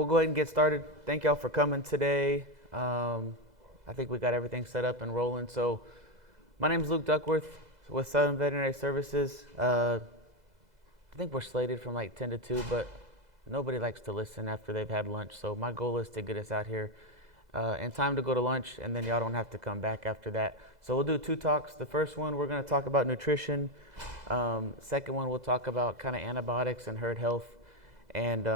we'll go ahead and get started. Thank y'all for coming today. I think we got everything set up and rolling. So, my name is Luke Duckworth with Southern Veterinary Services. I think we're slated from like 10 to 2, but nobody likes to listen after they've had lunch. So, my goal is to get us out here in time to go to lunch, and then y'all don't have to come back after that. So, we'll do 2 talks. The first one, we're going to talk about nutrition. Second one, we'll talk about kind of antibiotics and herd health. And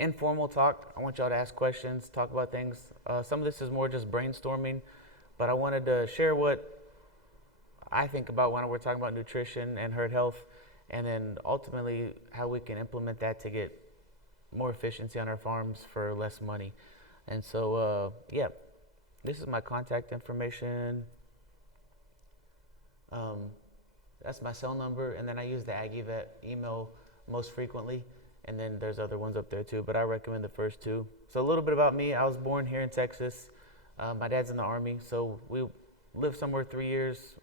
informal talk. I want y'all to ask questions, talk about things. Some of this is more just brainstorming, but I wanted to share what I think about when we're talking about nutrition and herd health, and then ultimately how we can implement that to get more efficiency on our farms for less money. And so, yeah, this is my contact information. That's my cell number, and then I use the Aggie Vet email most frequently. And then there's other ones up there too, but I recommend the first 2. So a little bit about me. I was born here in Texas. My dad's in the Army, so we lived somewhere 3 years,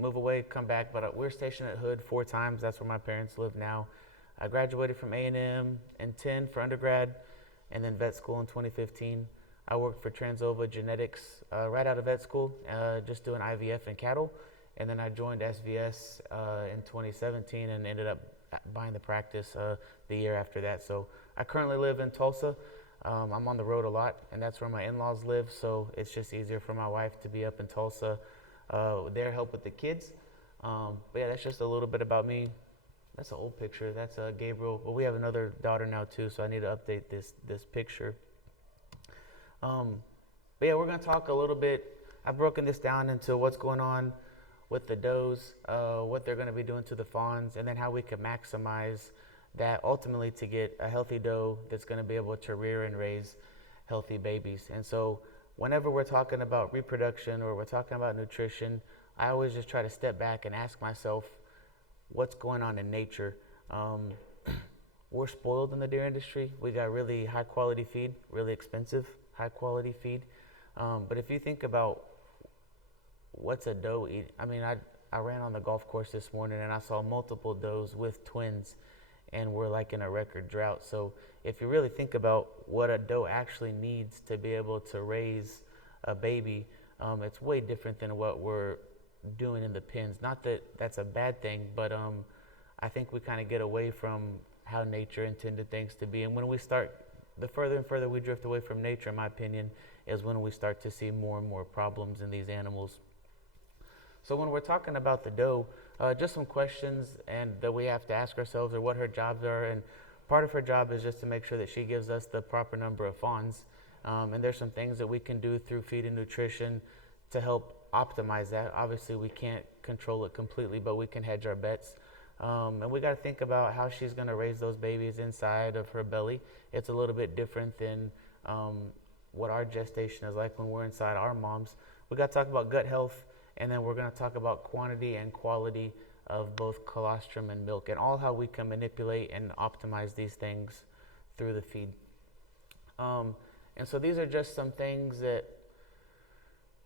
move away, come back. But we're stationed at Hood 4 times. That's where my parents live now. I graduated from A&M in 10 for undergrad, and then vet school in 2015. I worked for Transova Genetics right out of vet school, just doing IVF and cattle. And then I joined SVS in 2017 and ended up buying the practice the year after that. So I currently live in Tulsa. I'm on the road a lot, and that's where my in-laws live, so it's just easier for my wife to be up in Tulsa there, help with the kids. But yeah, that's just a little bit about me. That's an old picture. That's Gabriel. Well, we have another daughter now too, so I need to update this picture. But yeah, we're going to talk a little bit. I've broken this down into what's going on with the does, what they're going to be doing to the fawns, and then how we can maximize that ultimately to get a healthy doe that's going to be able to rear and raise healthy babies. And so whenever we're talking about reproduction or we're talking about nutrition, I always just try to step back and ask myself, what's going on in nature? We're spoiled in the deer industry. We got really high quality feed, really expensive high quality feed. But if you think about what's a doe eat? I mean, I ran on the golf course this morning and I saw multiple does with twins, and we're like in a record drought. So if you really think about what a doe actually needs to be able to raise a baby, it's way different than what we're doing in the pens. Not that that's a bad thing, but I think we kind of get away from how nature intended things to be. And when we start, the further and further we drift away from nature, in my opinion, is when we start to see more and more problems in these animals. So when we're talking about the doe, just some questions and that we have to ask ourselves are what her jobs are. And part of her job is just to make sure that she gives us the proper number of fawns. And there's some things that we can do through feed and nutrition to help optimize that. Obviously, we can't control it completely, but we can hedge our bets. And we got to think about how she's going to raise those babies inside of her belly. It's a little bit different than what our gestation is like when we're inside our moms. We got to talk about gut health. And then we're going to talk about quantity and quality of both colostrum and milk, and all how we can manipulate and optimize these things through the feed. And so these are just some things that,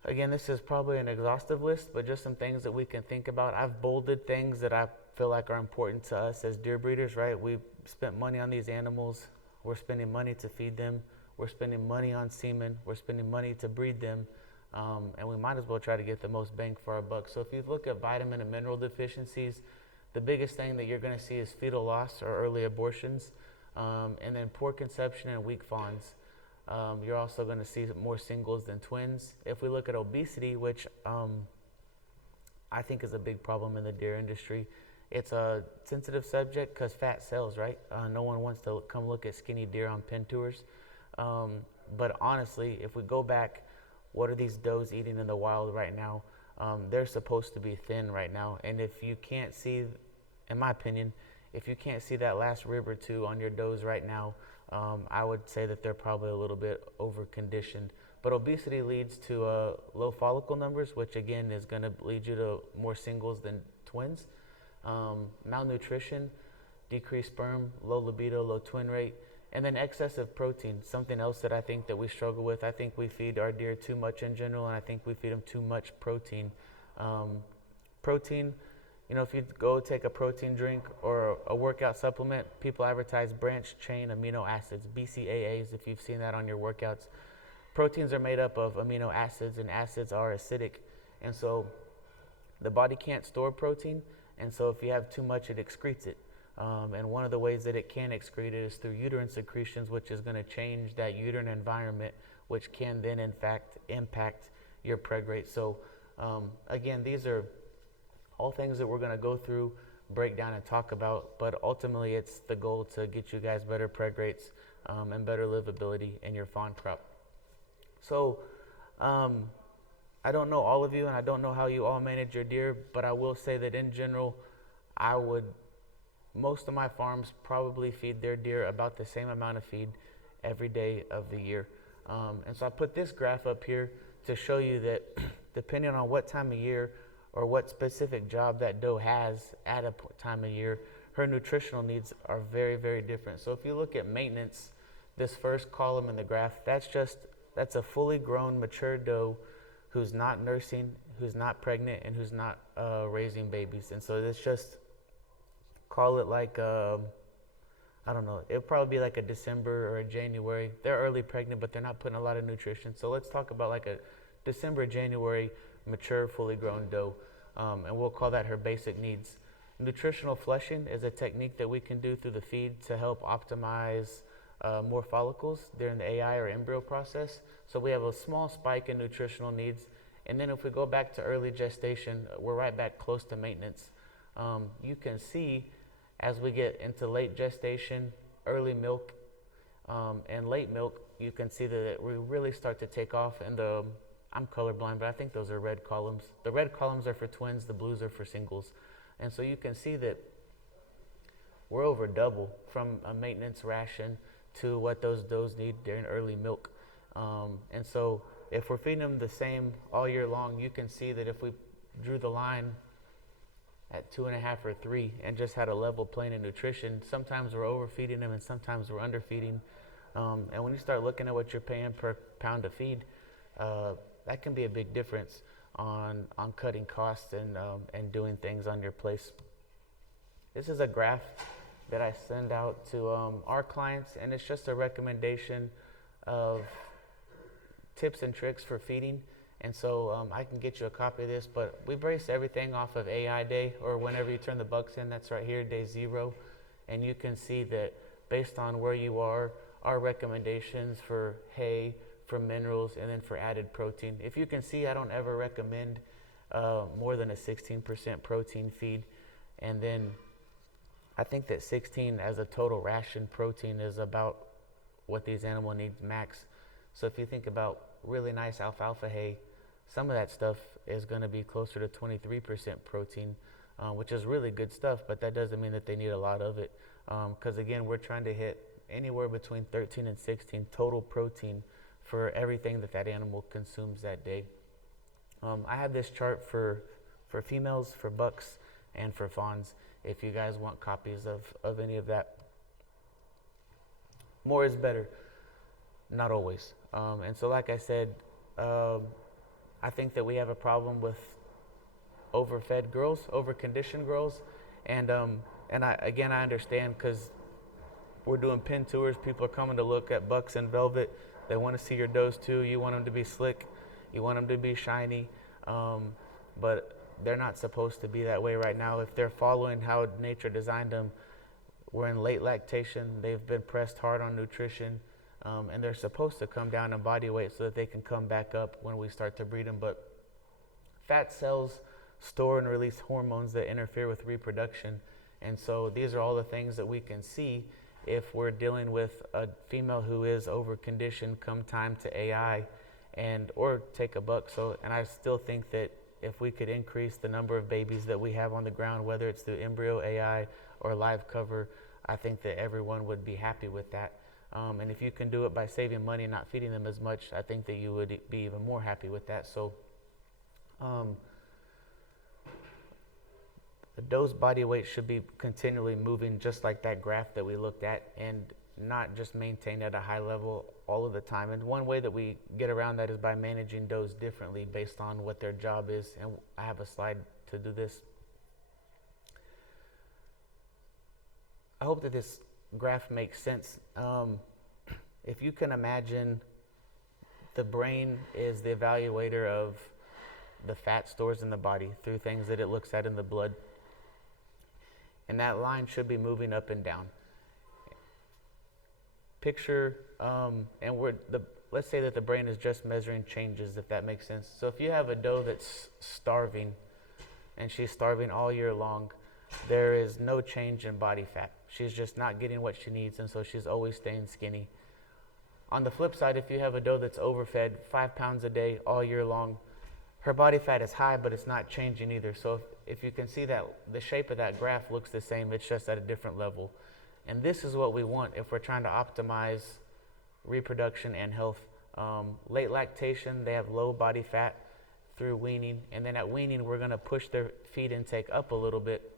again, this is probably an exhaustive list, but just some things that we can think about. I've bolded things that I feel like are important to us as deer breeders, right? We've spent money on these animals. We're spending money to feed them. We're spending money on semen. We're spending money to breed them. And we might as well try to get the most bang for our buck. So if you look at vitamin and mineral deficiencies, the biggest thing that you're going to see is fetal loss or early abortions, and then poor conception and weak fawns. You're also going to see more singles than twins. If we look at obesity, which I think is a big problem in the deer industry, it's a sensitive subject because fat sells, right? No one wants to come look at skinny deer on pen tours. But honestly, if we go back, what are these does eating in the wild right now? They're supposed to be thin right now. And if you can't see, in my opinion, if you can't see that last rib or 2 on your does right now, I would say that they're probably a little bit over conditioned. But obesity leads to low follicle numbers, which again is going to lead you to more singles than twins. Malnutrition, decreased sperm, low libido, low twin rate. And then excessive protein, something else that I think that we struggle with. I think we feed our deer too much in general, and I think we feed them too much protein. Protein if you go take a protein drink or a workout supplement, people advertise branched chain amino acids, BCAAs, if you've seen that on your workouts. Proteins are made up of amino acids, and acids are acidic. And so the body can't store protein, and so if you have too much, it excretes it. And one of the ways that it can excrete it is through uterine secretions, which is going to change that uterine environment, which can then, in fact, impact your preg rate. So, again, these are all things that we're going to go through, break down, and talk about. But ultimately, it's the goal to get you guys better preg rates and better livability in your fawn crop. So, I don't know all of you, and I don't know how you all manage your deer, but I will say that in general, most of my farms probably feed their deer about the same amount of feed every day of the year. And so I put this graph up here to show you that depending on what time of year or what specific job that doe has at a time of year, her nutritional needs are very, very different. So if you look at maintenance, this first column in the graph, that's a fully grown, mature doe who's not nursing, who's not pregnant, and who's not raising babies. And so it's just, call it like, I don't know, it'll probably be like a December or a January. They're early pregnant, but they're not putting a lot of nutrition. So let's talk about like a December, January, mature, fully grown doe. And we'll call that her basic needs. Nutritional flushing is a technique that we can do through the feed to help optimize more follicles during the AI or embryo process. So we have a small spike in nutritional needs. And then if we go back to early gestation, we're right back close to maintenance. You can see as we get into late gestation, early milk, and late milk, you can see that we really start to take off. And I'm colorblind, but I think those are red columns. The red columns are for twins, the blues are for singles. And so you can see that we're over double from a maintenance ration to what those does need during early milk. And so if we're feeding them the same all year long, you can see that if we drew the line at 2.5 or 3 and just had a level plane in nutrition, sometimes we're overfeeding them and sometimes we're underfeeding. And when you start looking at what you're paying per pound of feed, that can be a big difference on cutting costs and doing things on your place. This is a graph that I send out to our clients, and it's just a recommendation of tips and tricks for feeding. And so I can get you a copy of this, but we base everything off of AI day, or whenever you turn the bucks in. That's right here, day 0. And you can see that based on where you are, our recommendations for hay, for minerals, and then for added protein. If you can see, I don't ever recommend more than a 16% protein feed. And then I think that 16 as a total ration protein is about what these animals need max. So if you think about really nice alfalfa hay, some of that stuff is going to be closer to 23% protein, which is really good stuff, but that doesn't mean that they need a lot of it. Because again, we're trying to hit anywhere between 13 and 16 total protein for everything that animal consumes that day. I have this chart for females, for bucks, and for fawns, if you guys want copies of any of that. More is better, not always. And so like I said, I think that we have a problem with overfed girls, overconditioned girls. And I understand, because we're doing pin tours. People are coming to look at bucks and velvet. They want to see your does too. You want them to be slick. You want them to be shiny. But they're not supposed to be that way right now. If they're following how nature designed them, we're in late lactation. They've been pressed hard on nutrition. And they're supposed to come down in body weight so that they can come back up when we start to breed them. But fat cells store and release hormones that interfere with reproduction. And so these are all the things that we can see if we're dealing with a female who is overconditioned come time to AI or take a buck. And I still think that if we could increase the number of babies that we have on the ground, whether it's through embryo, AI, or live cover, I think that everyone would be happy with that. And if you can do it by saving money and not feeding them as much, I think that you would be even more happy with that. So the doe's body weight should be continually moving, just like that graph that we looked at, and not just maintained at a high level all of the time. And one way that we get around that is by managing does differently based on what their job is. And I have a slide to do this. I hope that this graph makes sense. If you can imagine, the brain is the evaluator of the fat stores in the body through things that it looks at in the blood. And that line should be moving up and down. Picture, let's say that the brain is just measuring changes, if that makes sense. So if you have a doe that's starving, and she's starving all year long, there is no change in body fat. She's just not getting what she needs, and so she's always staying skinny. On the flip side, if you have a doe that's overfed 5 pounds a day all year long, her body fat is high, but it's not changing either. So if you can see that the shape of that graph looks the same, it's just at a different level. And this is what we want if we're trying to optimize reproduction and health. Late lactation, they have low body fat through weaning. And then at weaning, we're going to push their feed intake up a little bit.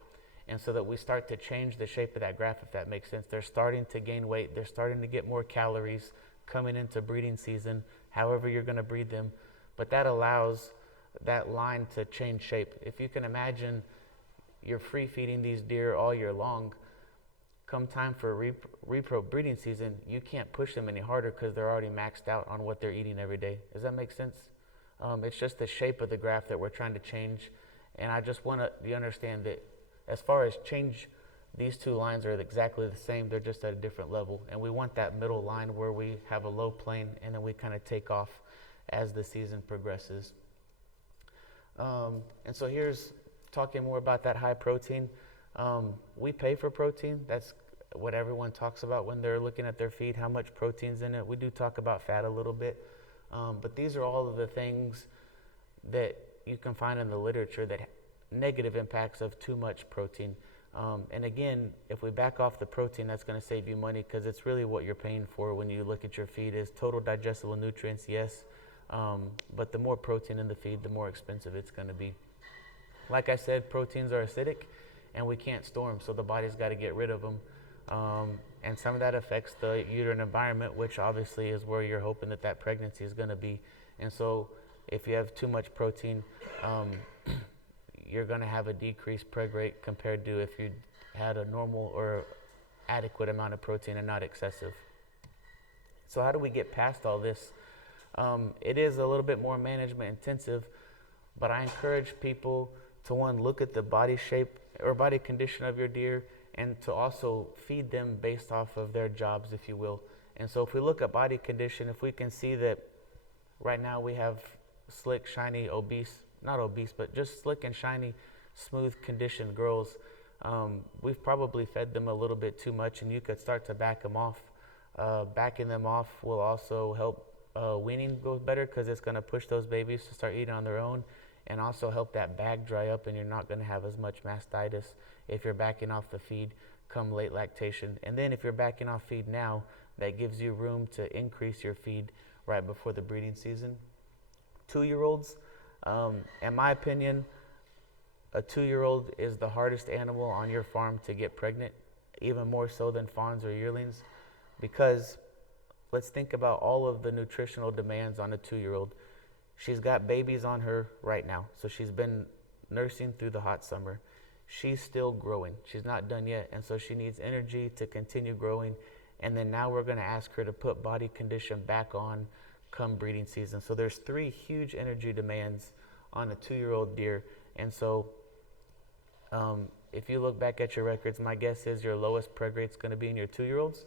And so that we start to change the shape of that graph, if that makes sense. They're starting to gain weight. They're starting to get more calories coming into breeding season, however you're going to breed them. But that allows that line to change shape. If you can imagine, you're free feeding these deer all year long. Come time for repro breeding season, you can't push them any harder because they're already maxed out on what they're eating every day. Does that make sense? It's just the shape of the graph that we're trying to change. And I just want you to understand that as far as change, these two lines are exactly the same. They're just at a different level. And we want that middle line where we have a low plane and then we kind of take off as the season progresses. And so here's talking more about that high protein. We pay for protein. That's what everyone talks about when they're looking at their feed, how much protein's in it. We do talk about fat a little bit. But these are all of the things that you can find in the literature that negative impacts of too much protein. And again, if we back off the protein, that's going to save you money because it's really what you're paying for when you look at your feed is total digestible nutrients, yes. But the more protein in the feed, the more expensive it's going to be. Like I said, proteins are acidic and we can't store them, so the body's got to get rid of them. And some of that affects the uterine environment, which obviously is where you're hoping that pregnancy is going to be. And so if you have too much protein, you're going to have a decreased preg rate compared to if you had a normal or adequate amount of protein and not excessive. So how do we get past all this? It is a little bit more management intensive, but I encourage people to look at the body shape or body condition of your deer and to also feed them based off of their jobs, if you will. And so if we look at body condition, if we can see that right now we have slick, shiny, not obese, but just slick and shiny, smooth conditioned girls, we've probably fed them a little bit too much and you could start to back them off. Backing them off will also help weaning go better because it's going to push those babies to start eating on their own and also help that bag dry up, and you're not going to have as much mastitis if you're backing off the feed come late lactation. And then if you're backing off feed now, that gives you room to increase your feed right before the breeding season. 2-year-olds, in my opinion, a 2-year-old is the hardest animal on your farm to get pregnant, even more so than fawns or yearlings, because let's think about all of the nutritional demands on a 2-year-old. She's got babies on her right now, so she's been nursing through the hot summer. She's still growing. She's not done yet, and so she needs energy to continue growing. And then now we're going to ask her to put body condition back on come breeding season. So there's 3 huge energy demands on a 2-year-old deer. And so if you look back at your records, my guess is your lowest preg rate is going to be in your 2-year-olds,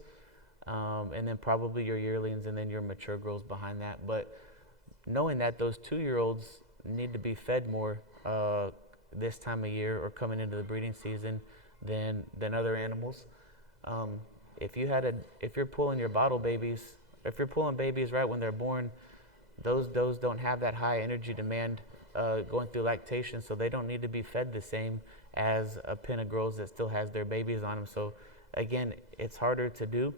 and then probably your yearlings, and then your mature girls behind that. But knowing that those 2-year-olds need to be fed more this time of year or coming into the breeding season than other animals. If you're pulling your bottle babies, if you're pulling babies right when they're born, those does don't have that high energy demand going through lactation, so they don't need to be fed the same as a pen of girls that still has their babies on them. So again, it's harder to do,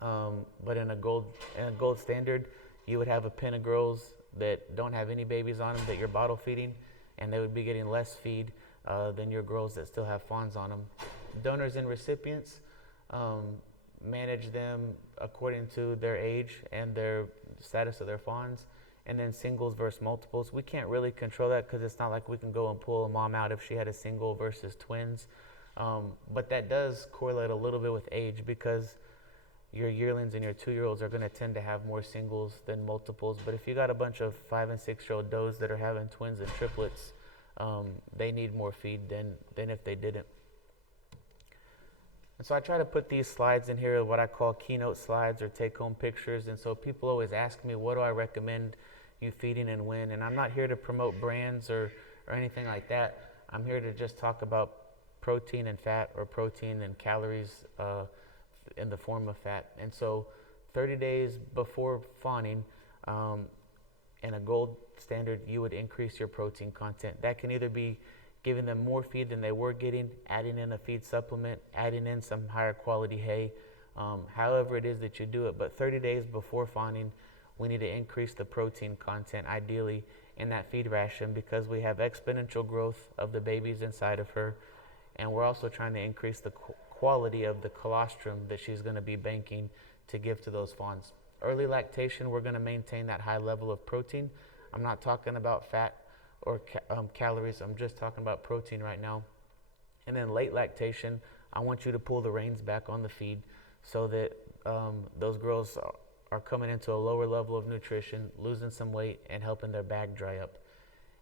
but in a gold standard, you would have a pen of girls that don't have any babies on them that you're bottle feeding, and they would be getting less feed than your girls that still have fawns on them. Donors and recipients, manage them according to their age and their status of their fawns. And then singles versus multiples, we can't really control that because it's not like we can go and pull a mom out if she had a single versus twins. But that does correlate a little bit with age, because your yearlings and your 2-year-olds are going to tend to have more singles than multiples. But if you got a bunch of 5 and 6-year-old does that are having twins and triplets, they need more feed than if they didn't. And so I try to put these slides in here, what I call keynote slides or take-home pictures. And so people always ask me, what do I recommend you feeding and when? And I'm not here to promote brands or anything like that. I'm here to just talk about protein and fat, or protein and calories in the form of fat. And so 30 days before fawning, in a gold standard, you would increase your protein content. That can either be giving them more feed than they were getting, adding in a feed supplement, adding in some higher quality hay, however it is that you do it. But 30 days before fawning, we need to increase the protein content, ideally, in that feed ration, because we have exponential growth of the babies inside of her. And we're also trying to increase the quality of the colostrum that she's going to be banking to give to those fawns. Early lactation, we're going to maintain that high level of protein. I'm not talking about fat or calories. I'm just talking about protein right now. And then late lactation, I want you to pull the reins back on the feed so that those girls are coming into a lower level of nutrition, losing some weight, and helping their bag dry up.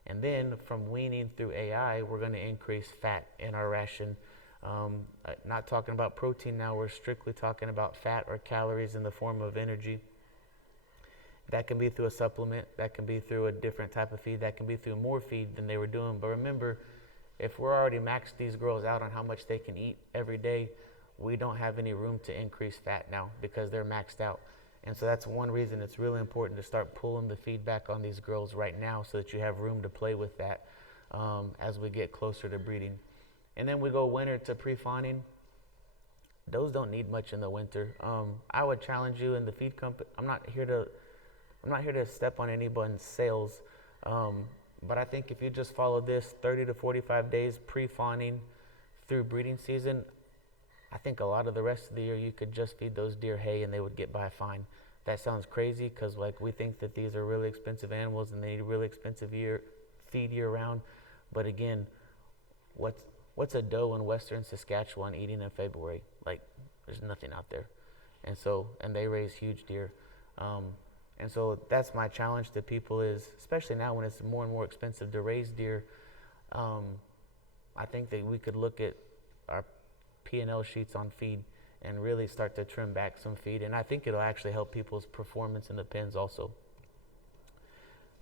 And then from weaning through AI, we're going to increase fat in our ration. Not talking about protein now, we're strictly talking about fat or calories in the form of energy. That can be through a supplement, that can be through a different type of feed, that can be through more feed than they were doing. But remember, if we're already maxed these girls out on how much they can eat every day, we don't have any room to increase fat now because they're maxed out. And so that's one reason it's really important to start pulling the feedback on these girls right now, so that you have room to play with that as we get closer to breeding. And then we go winter to pre-fawning. Those don't need much in the winter. I would challenge you in the feed company. I'm not here to step on anyone's sales, but I think if you just follow this 30 to 45 days pre-fawning through breeding season, I think a lot of the rest of the year you could just feed those deer hay and they would get by fine. That sounds crazy, because like we think that these are really expensive animals and they need really expensive feed year round. But again, what's a doe in western Saskatchewan eating in February? Like, there's nothing out there. And they raise huge deer. And so that's my challenge to people is, especially now when it's more and more expensive to raise deer, I think that we could look at our P&L sheets on feed and really start to trim back some feed. And I think it'll actually help people's performance in the pens also.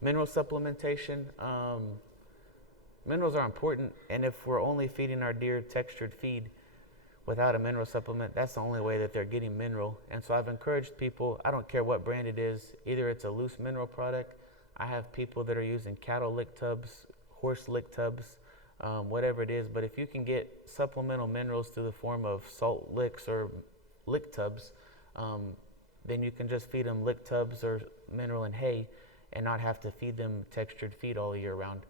Mineral supplementation. Minerals are important, and if we're only feeding our deer textured feed without a mineral supplement, that's the only way that they're getting mineral. And so I've encouraged people, I don't care what brand it is, either it's a loose mineral product. I have people that are using cattle lick tubs, horse lick tubs, whatever it is. But if you can get supplemental minerals through the form of salt licks or lick tubs, then you can just feed them lick tubs or mineral and hay and not have to feed them textured feed all year round.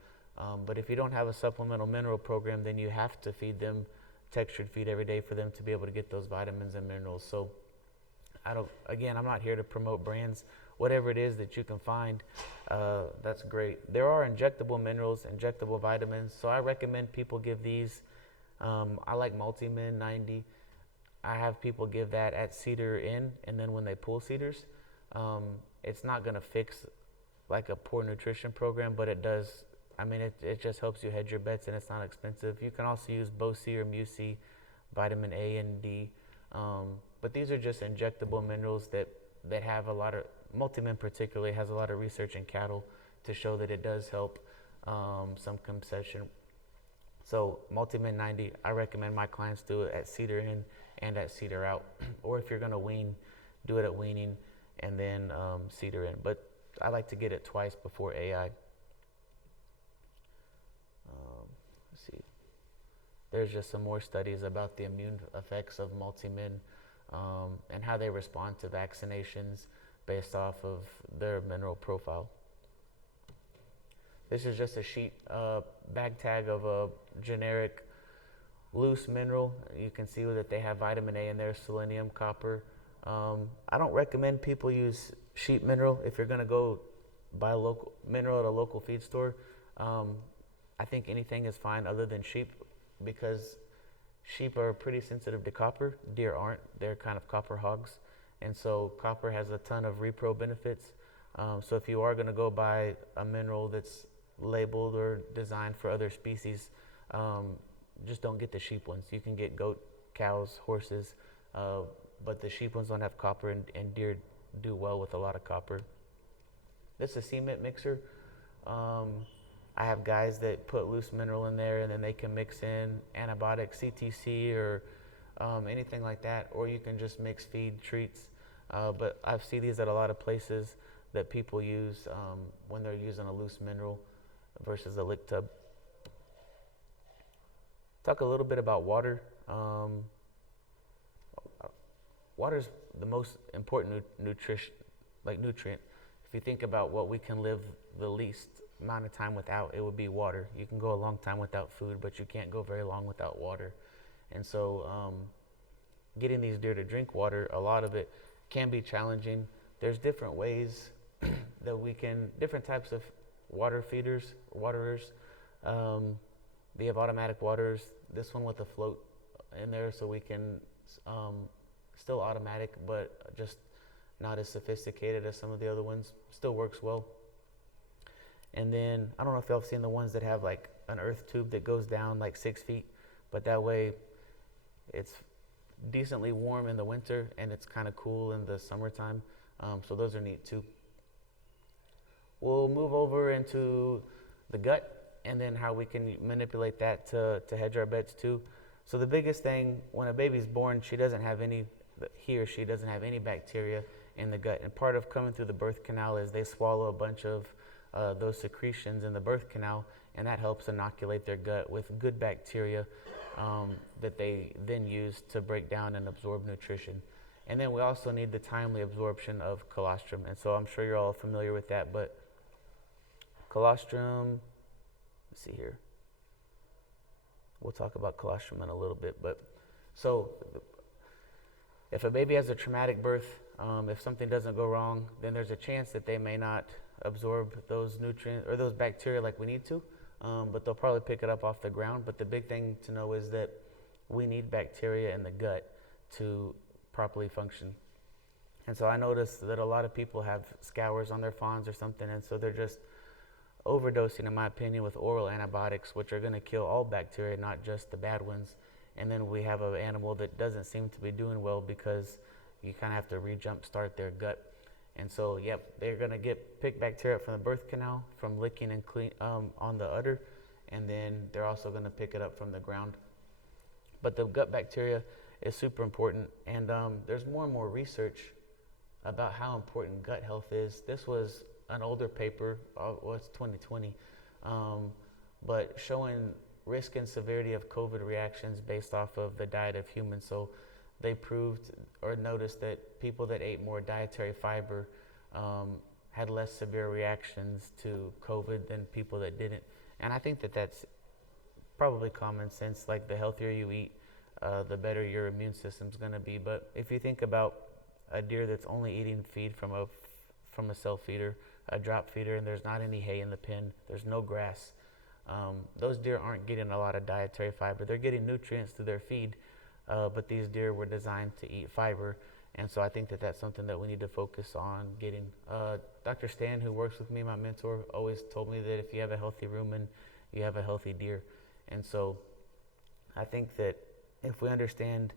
But if you don't have a supplemental mineral program, then you have to feed them textured feed every day for them to be able to get those vitamins and minerals. So I'm not here to promote brands. Whatever it is that you can find, that's great. There are injectable minerals, injectable vitamins. So I recommend people give these. I like Multimin 90. I have people give that at Cedar Inn, and then when they pull cedars, it's not going to fix like a poor nutrition program, but it does. I mean, it just helps you hedge your bets, and it's not expensive. You can also use BOC or MUC, vitamin A and D. But these are just injectable minerals that have a lot of, Multimin particularly has a lot of research in cattle to show that it does help some concession. So Multimin 90, I recommend my clients do it at Cedar In and at Cedar Out. Or if you're going to wean, do it at weaning and then Cedar In. But I like to get it twice before AI. See, there's just some more studies about the immune effects of Multimin and how they respond to vaccinations based off of their mineral profile. This is just a sheet bag tag of a generic loose mineral. You can see that they have vitamin A in there, selenium, copper. I don't recommend people use sheep mineral if you're going to go buy a local mineral at a local feed store. I think anything is fine other than sheep, because Sheep are pretty sensitive to copper. Deer aren't. They're kind of copper hogs. And so copper has a ton of repro benefits. So if you are going to go buy a mineral that's labeled or designed for other species, just don't get the sheep ones. You can get goat, cows, horses, but the sheep ones don't have copper, and deer do well with a lot of copper. This is a cement mixer. I have guys that put loose mineral in there, and then they can mix in antibiotic, CTC, or anything like that, or you can just mix feed treats. But I've seen these at a lot of places that people use when they're using a loose mineral versus a lick tub. Talk a little bit about water. Water is the most important nutrient. If you think about what we can live the least amount of time without, it would be water. You can go a long time without food, but you can't go very long without water. And so getting these deer to drink water, a lot of it can be challenging. There's different ways that we can, different types of water feeders, waterers. We have automatic waters, this one with a float in there, so we can still automatic, but just not as sophisticated as some of the other ones. Still works well. And then I don't know if y'all have seen the ones that have like an earth tube that goes down like 6 feet, but that way it's decently warm in the winter and it's kind of cool in the summertime. So those are neat too. We'll move over into the gut and then how we can manipulate that to hedge our bets too. So the biggest thing, when a baby's born, he or she doesn't have any bacteria in the gut. And part of coming through the birth canal is they swallow a bunch of those secretions in the birth canal, and that helps inoculate their gut with good bacteria that they then use to break down and absorb nutrition. And then we also need the timely absorption of colostrum. And so I'm sure you're all familiar with that, but colostrum, let's see here. We'll talk about colostrum in a little bit, but so if a baby has a traumatic birth, if something doesn't go wrong, then there's a chance that they may not absorb those nutrients or those bacteria like we need to, but they'll probably pick it up off the ground. But the big thing to know is that we need bacteria in the gut to properly function. And so I noticed that a lot of people have scours on their fawns or something, and so they're just overdosing, in my opinion, with oral antibiotics, which are going to kill all bacteria, not just the bad ones. And then we have an animal that doesn't seem to be doing well because you kind of have to re-jump start their gut. And so, they're going to pick bacteria from the birth canal, from licking and clean on the udder, and then they're also going to pick it up from the ground. But the gut bacteria is super important, and there's more and more research about how important gut health is. This was an older paper, it's 2020, but showing risk and severity of COVID reactions based off of the diet of humans. So they proved or noticed that people that ate more dietary fiber had less severe reactions to COVID than people that didn't. And I think that that's probably common sense. Like, the healthier you eat, the better your immune system's going to be. But if you think about a deer that's only eating feed from a cell feeder, a drop feeder, and there's not any hay in the pen, there's no grass, those deer aren't getting a lot of dietary fiber. They're getting nutrients through their feed, but these deer were designed to eat fiber. And so I think that that's something that we need to focus on getting. Dr. Stan, who works with me, my mentor, always told me that if you have a healthy rumen, you have a healthy deer. And so I think that if we understand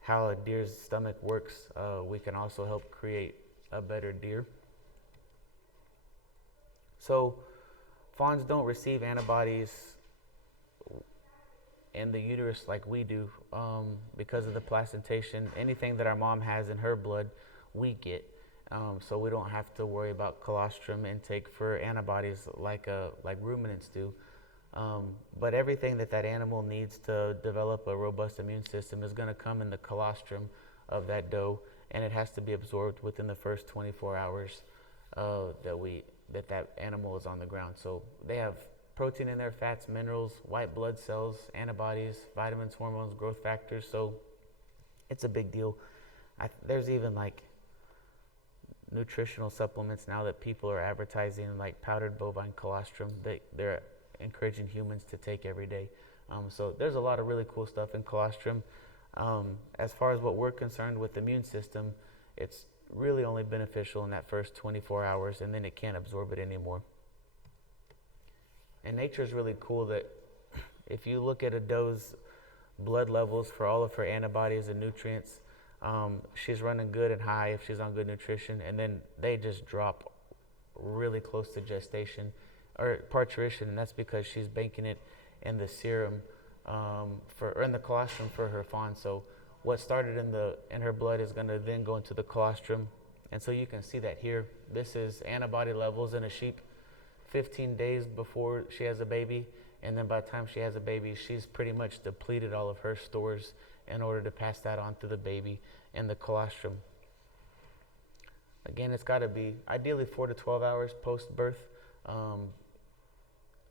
how a deer's stomach works, we can also help create a better deer. So fawns don't receive antibodies in the uterus like we do because of the placentation. Anything that our mom has in her blood, we get. So we don't have to worry about colostrum intake for antibodies like ruminants do. But everything that animal needs to develop a robust immune system is going to come in the colostrum of that doe, and it has to be absorbed within the first 24 hours that animal is on the ground. So they have protein in their fats, minerals, white blood cells, antibodies, vitamins, hormones, growth factors. So it's a big deal. There's even like nutritional supplements now that people are advertising, like powdered bovine colostrum, that they're encouraging humans to take every day. So there's a lot of really cool stuff in colostrum. As far as what we're concerned with the immune system, it's really only beneficial in that first 24 hours, and then it can't absorb it anymore. And nature is really cool that if you look at a doe's blood levels for all of her antibodies and nutrients, she's running good and high if she's on good nutrition, and then they just drop really close to gestation or parturition, and that's because she's banking it in the serum or in the colostrum for her fawn. So what started in her blood is going to then go into the colostrum, and so you can see that here. This is antibody levels in a sheep 15 days before she has a baby, and then by the time she has a baby, she's pretty much depleted all of her stores in order to pass that on to the baby in the colostrum. Again, it's got to be ideally 4 to 12 hours post-birth,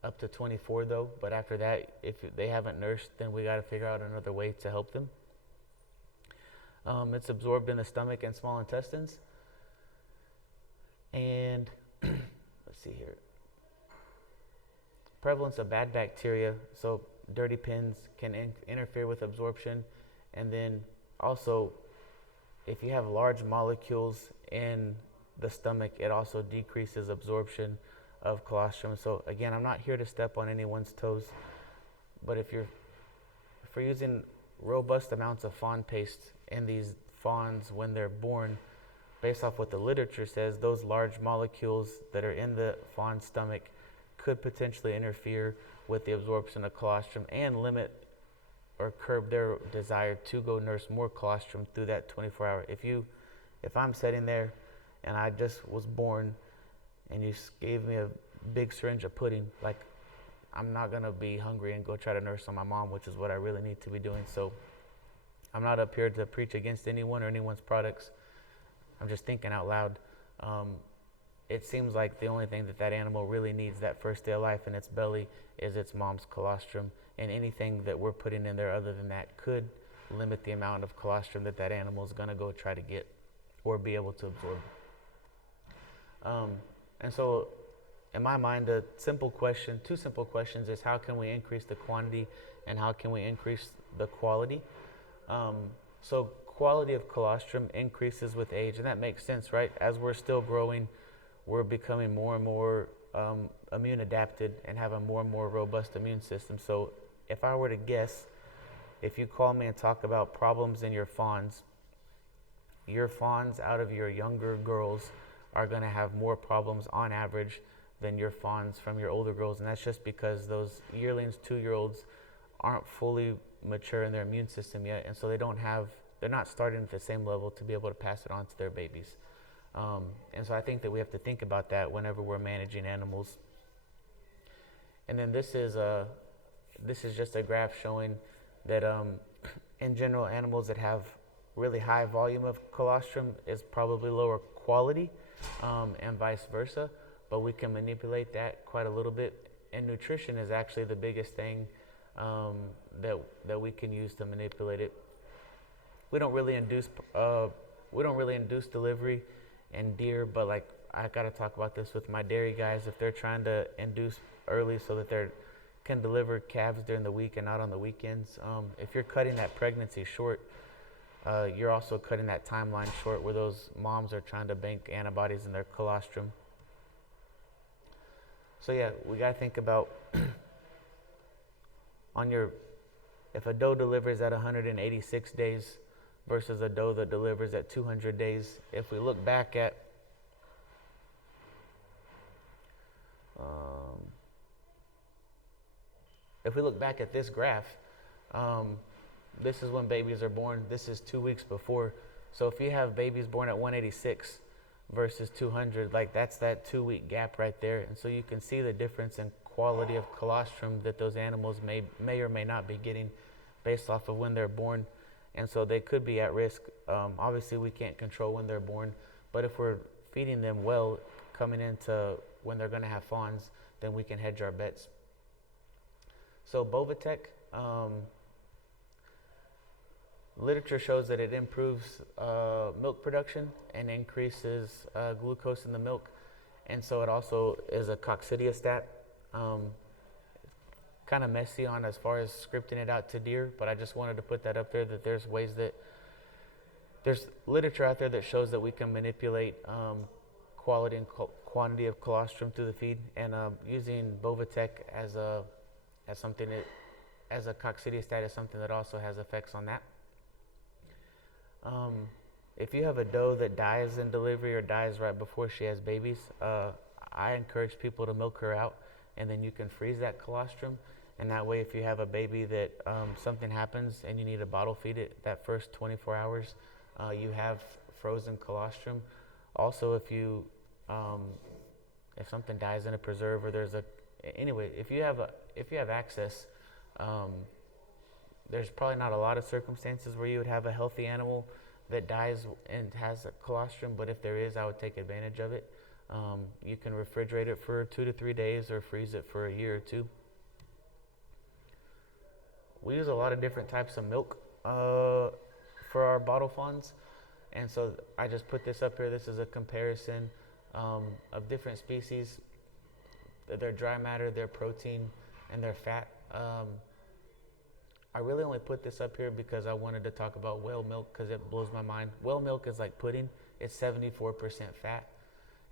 up to 24 though, but after that, if they haven't nursed, then we got to figure out another way to help them. It's absorbed in the stomach and small intestines. And let's see here. Prevalence of bad bacteria, so dirty pins can interfere with absorption. And then also, if you have large molecules in the stomach, it also decreases absorption of colostrum. So again, I'm not here to step on anyone's toes, but if we're using robust amounts of fawn paste in these fawns when they're born, based off what the literature says, those large molecules that are in the fawn's stomach could potentially interfere with the absorption of colostrum and limit or curb their desire to go nurse more colostrum through that 24-hour. If I'm sitting there and I just was born and you gave me a big syringe of pudding, like, I'm not gonna be hungry and go try to nurse on my mom, which is what I really need to be doing. So I'm not up here to preach against anyone or anyone's products. I'm just thinking out loud. It seems like the only thing that animal really needs that first day of life in its belly is its mom's colostrum, and anything that we're putting in there other than that could limit the amount of colostrum that animal is going to go try to get or be able to absorb. And so in my mind, two simple questions is how can we increase the quantity and how can we increase the quality? So quality of colostrum increases with age, and that makes sense, right? As we're still growing, we're becoming more and more immune adapted and have a more and more robust immune system. So if I were to guess, if you call me and talk about problems in your fawns out of your younger girls are going to have more problems on average than your fawns from your older girls. And that's just because those yearlings, 2-year-olds, aren't fully mature in their immune system yet. And so they're not starting at the same level to be able to pass it on to their babies. And so I think that we have to think about that whenever we're managing animals. And then this is just a graph showing that in general, animals that have really high volume of colostrum is probably lower quality, and vice versa. But we can manipulate that quite a little bit. And nutrition is actually the biggest thing that we can use to manipulate it. We don't really induce delivery in deer, but like I gotta talk about this with my dairy guys. If they're trying to induce early so that they can deliver calves during the week and not on the weekends, if you're cutting that pregnancy short, you're also cutting that timeline short where those moms are trying to bank antibodies in their colostrum. So yeah, we gotta think about if a doe delivers at 186 days versus a doe that delivers at 200 days. If we look back at this graph, this is when babies are born. This is 2 weeks before. So if you have babies born at 186 versus 200, like that's that 2-week gap right there. And so you can see the difference in quality of colostrum that those animals may or may not be getting based off of when they're born. And so they could be at risk. Obviously, we can't control when they're born, but if we're feeding them well coming into when they're going to have fawns, then we can hedge our bets. So Bovatech, literature shows that it improves milk production and increases glucose in the milk. And so it also is a coccidiostat. kind of messy on as far as scripting it out to deer, but I just wanted to put that up there, that there's ways that there's literature out there that shows that we can manipulate quality and quantity of colostrum through the feed, and using Bovatec as something that, as a coccidiostat, is something that also has effects on that. If you have a doe that dies in delivery or dies right before she has babies, I encourage people to milk her out, and then you can freeze that colostrum. And that way, if you have a baby that something happens and you need to bottle feed it that first 24 hours, you have frozen colostrum. Also, if something dies in a preserve, or if you have access, there's probably not a lot of circumstances where you would have a healthy animal that dies and has a colostrum, but if there is, I would take advantage of it. You can refrigerate it for 2 to 3 days or freeze it for a year or two. We use a lot of different types of milk for our bottle fawns, and so I just put this up here. This is a comparison of different species, their dry matter, their protein, and their fat. I really only put this up here because I wanted to talk about whale milk, because it blows my mind. Whale milk is like pudding. It's 74% fat,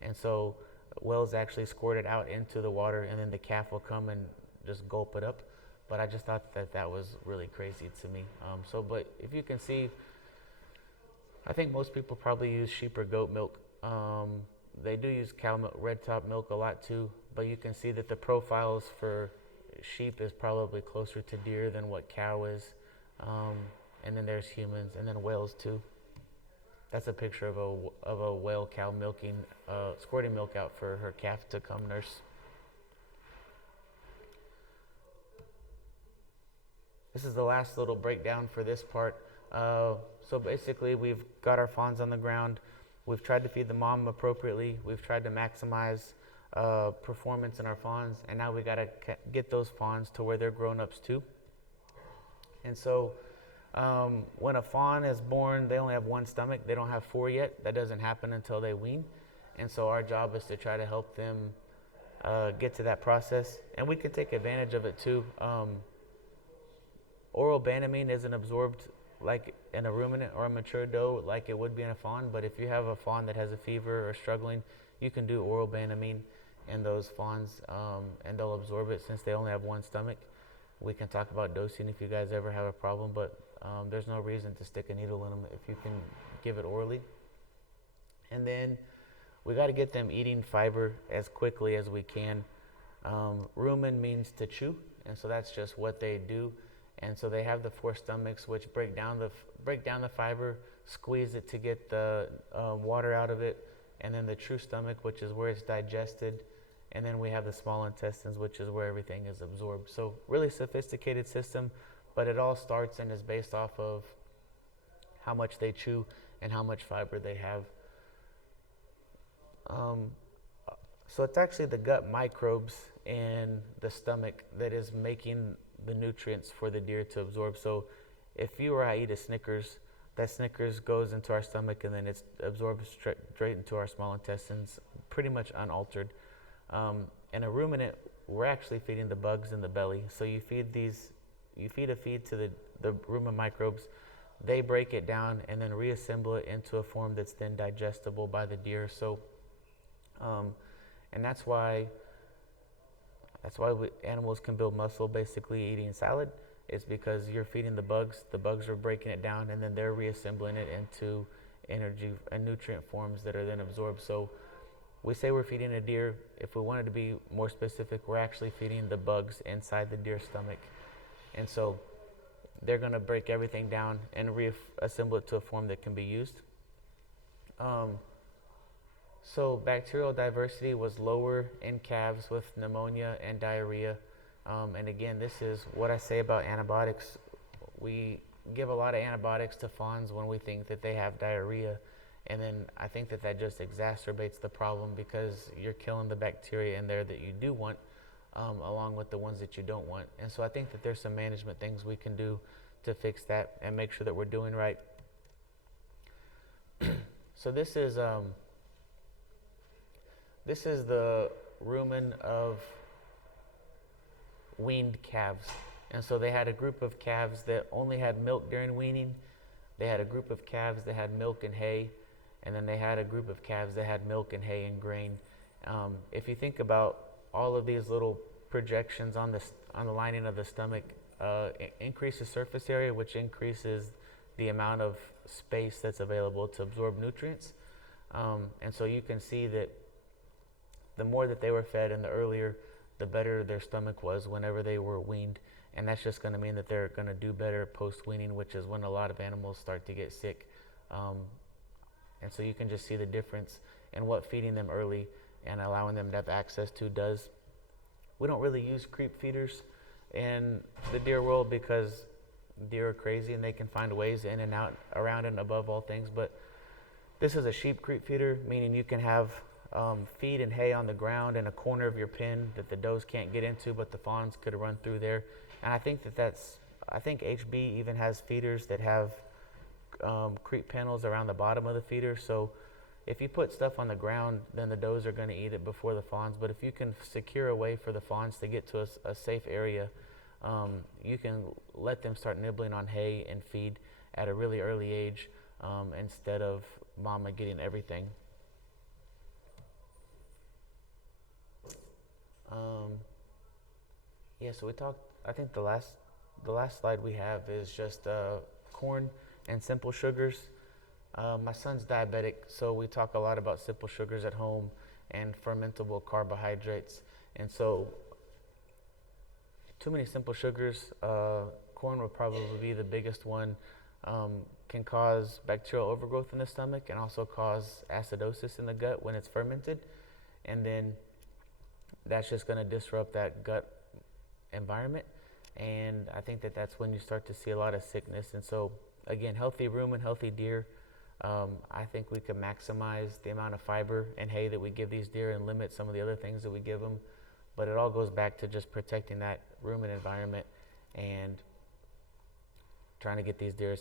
and so whales actually squirt it out into the water, and then the calf will come and just gulp it up. But I just thought that was really crazy to me. But if you can see, I think most people probably use sheep or goat milk. They do use cow milk, red top milk a lot too, but you can see that the profiles for sheep is probably closer to deer than what cow is. And then there's humans, and then whales too. That's a picture of a whale cow milking, squirting milk out for her calf to come nurse. This is the last little breakdown for this part. So basically, we've got our fawns on the ground. We've tried to feed the mom appropriately. We've tried to maximize performance in our fawns, and now we got to get those fawns to where they're grown-ups too. And so when a fawn is born, they only have one stomach. They don't have 4 yet. That doesn't happen until they wean. And so our job is to try to help them get to that process, and we can take advantage of it too. Oral banamine isn't absorbed like in a ruminant or a mature doe like it would be in a fawn, but if you have a fawn that has a fever or struggling, you can do oral banamine in those fawns, and they'll absorb it since they only have one stomach. We can talk about dosing if you guys ever have a problem, but there's no reason to stick a needle in them if you can give it orally. And then we got to get them eating fiber as quickly as we can. Rumen means to chew, and so that's just what they do. And so they have the 4 stomachs, which break down the fiber, squeeze it to get the water out of it, and then the true stomach, which is where it's digested, and then we have the small intestines, which is where everything is absorbed. So really sophisticated system, but it all starts and is based off of how much they chew and how much fiber they have. So it's actually the gut microbes in the stomach that is making the nutrients for the deer to absorb. So if you or I eat a Snickers, that Snickers goes into our stomach and then it's absorbed straight into our small intestines, pretty much unaltered. In a ruminant, we're actually feeding the bugs in the belly. So you feed a feed to the rumen microbes, they break it down and then reassemble it into a form that's then digestible by the deer. So, and that's why animals can build muscle basically eating salad. It's because you're feeding the bugs are breaking it down, and then they're reassembling it into energy and nutrient forms that are then absorbed. So we say we're feeding a deer. If we wanted to be more specific, we're actually feeding the bugs inside the deer's stomach. And so they're going to break everything down and reassemble it to a form that can be used. So bacterial diversity was lower in calves with pneumonia and diarrhea. And again, this is what I say about antibiotics. We give a lot of antibiotics to fawns when we think that they have diarrhea. And then I think that just exacerbates the problem, because you're killing the bacteria in there that you do want, along with the ones that you don't want. And so I think that there's some management things we can do to fix that and make sure that we're doing right. So this is the rumen of weaned calves. And so they had a group of calves that only had milk during weaning. They had a group of calves that had milk and hay, and then they had a group of calves that had milk and hay and grain. If you think about all of these little projections on the lining of the stomach, increases surface area, which increases the amount of space that's available to absorb nutrients. And so you can see that the more that they were fed and the earlier, the better their stomach was whenever they were weaned. And that's just going to mean that they're going to do better post-weaning, which is when a lot of animals start to get sick. And so you can just see the difference in what feeding them early and allowing them to have access to does. We don't really use creep feeders in the deer world because deer are crazy and they can find ways in and out, around and above all things. But this is a sheep creep feeder, meaning you can have feed and hay on the ground in a corner of your pen that the does can't get into, but the fawns could run through there. And I think I think HB even has feeders that have creep panels around the bottom of the feeder. So if you put stuff on the ground, then the does are going to eat it before the fawns. But if you can secure a way for the fawns to get to a safe area, you can let them start nibbling on hay and feed at a really early age, instead of mama getting everything. Yeah, so we talked, I think the last slide we have is just corn and simple sugars. My son's diabetic, so we talk a lot about simple sugars at home and fermentable carbohydrates. And so too many simple sugars, corn will probably be the biggest one, can cause bacterial overgrowth in the stomach and also cause acidosis in the gut when it's fermented. And then that's just going to disrupt that gut environment. And I think that's when you start to see a lot of sickness. And so again, healthy rumen, healthy deer, I think we can maximize the amount of fiber and hay that we give these deer and limit some of the other things that we give them. But it all goes back to just protecting that rumen environment and trying to get these deer.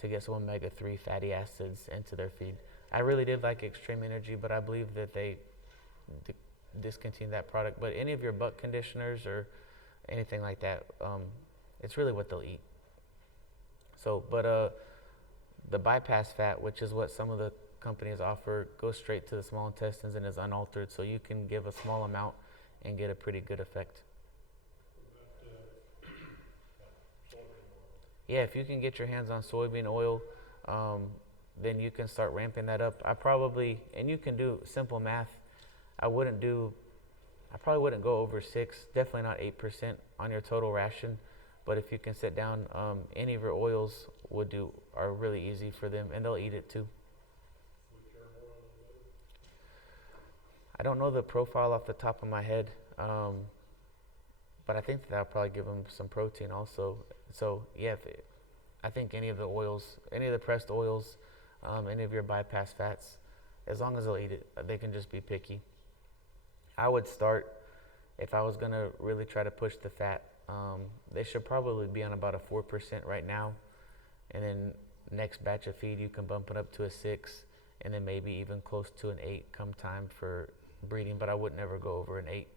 To get some omega-3 fatty acids into their feed. I really did like Extreme Energy, but I believe that they discontinued that product. But any of your buck conditioners or anything like that, it's really what they'll eat. So, but the bypass fat, which is what some of the companies offer, goes straight to the small intestines and is unaltered. So you can give a small amount and get a pretty good effect. Yeah, if you can get your hands on soybean oil, then you can start ramping that up. And you can do simple math. I probably wouldn't go over 6, definitely not 8% on your total ration. But if you can sit down, any of your oils are really easy for them, and they'll eat it too. I don't know the profile off the top of my head, but I think that'll probably give them some protein also. So yeah, I think any of the oils, any of the pressed oils, any of your bypass fats, as long as they'll eat it, they can just be picky. I would start, if I was gonna really try to push the fat, they should probably be on about a 4% right now, and then next batch of feed you can bump it up to a 6, and then maybe even close to an 8 come time for breeding, but I would never go over an 8.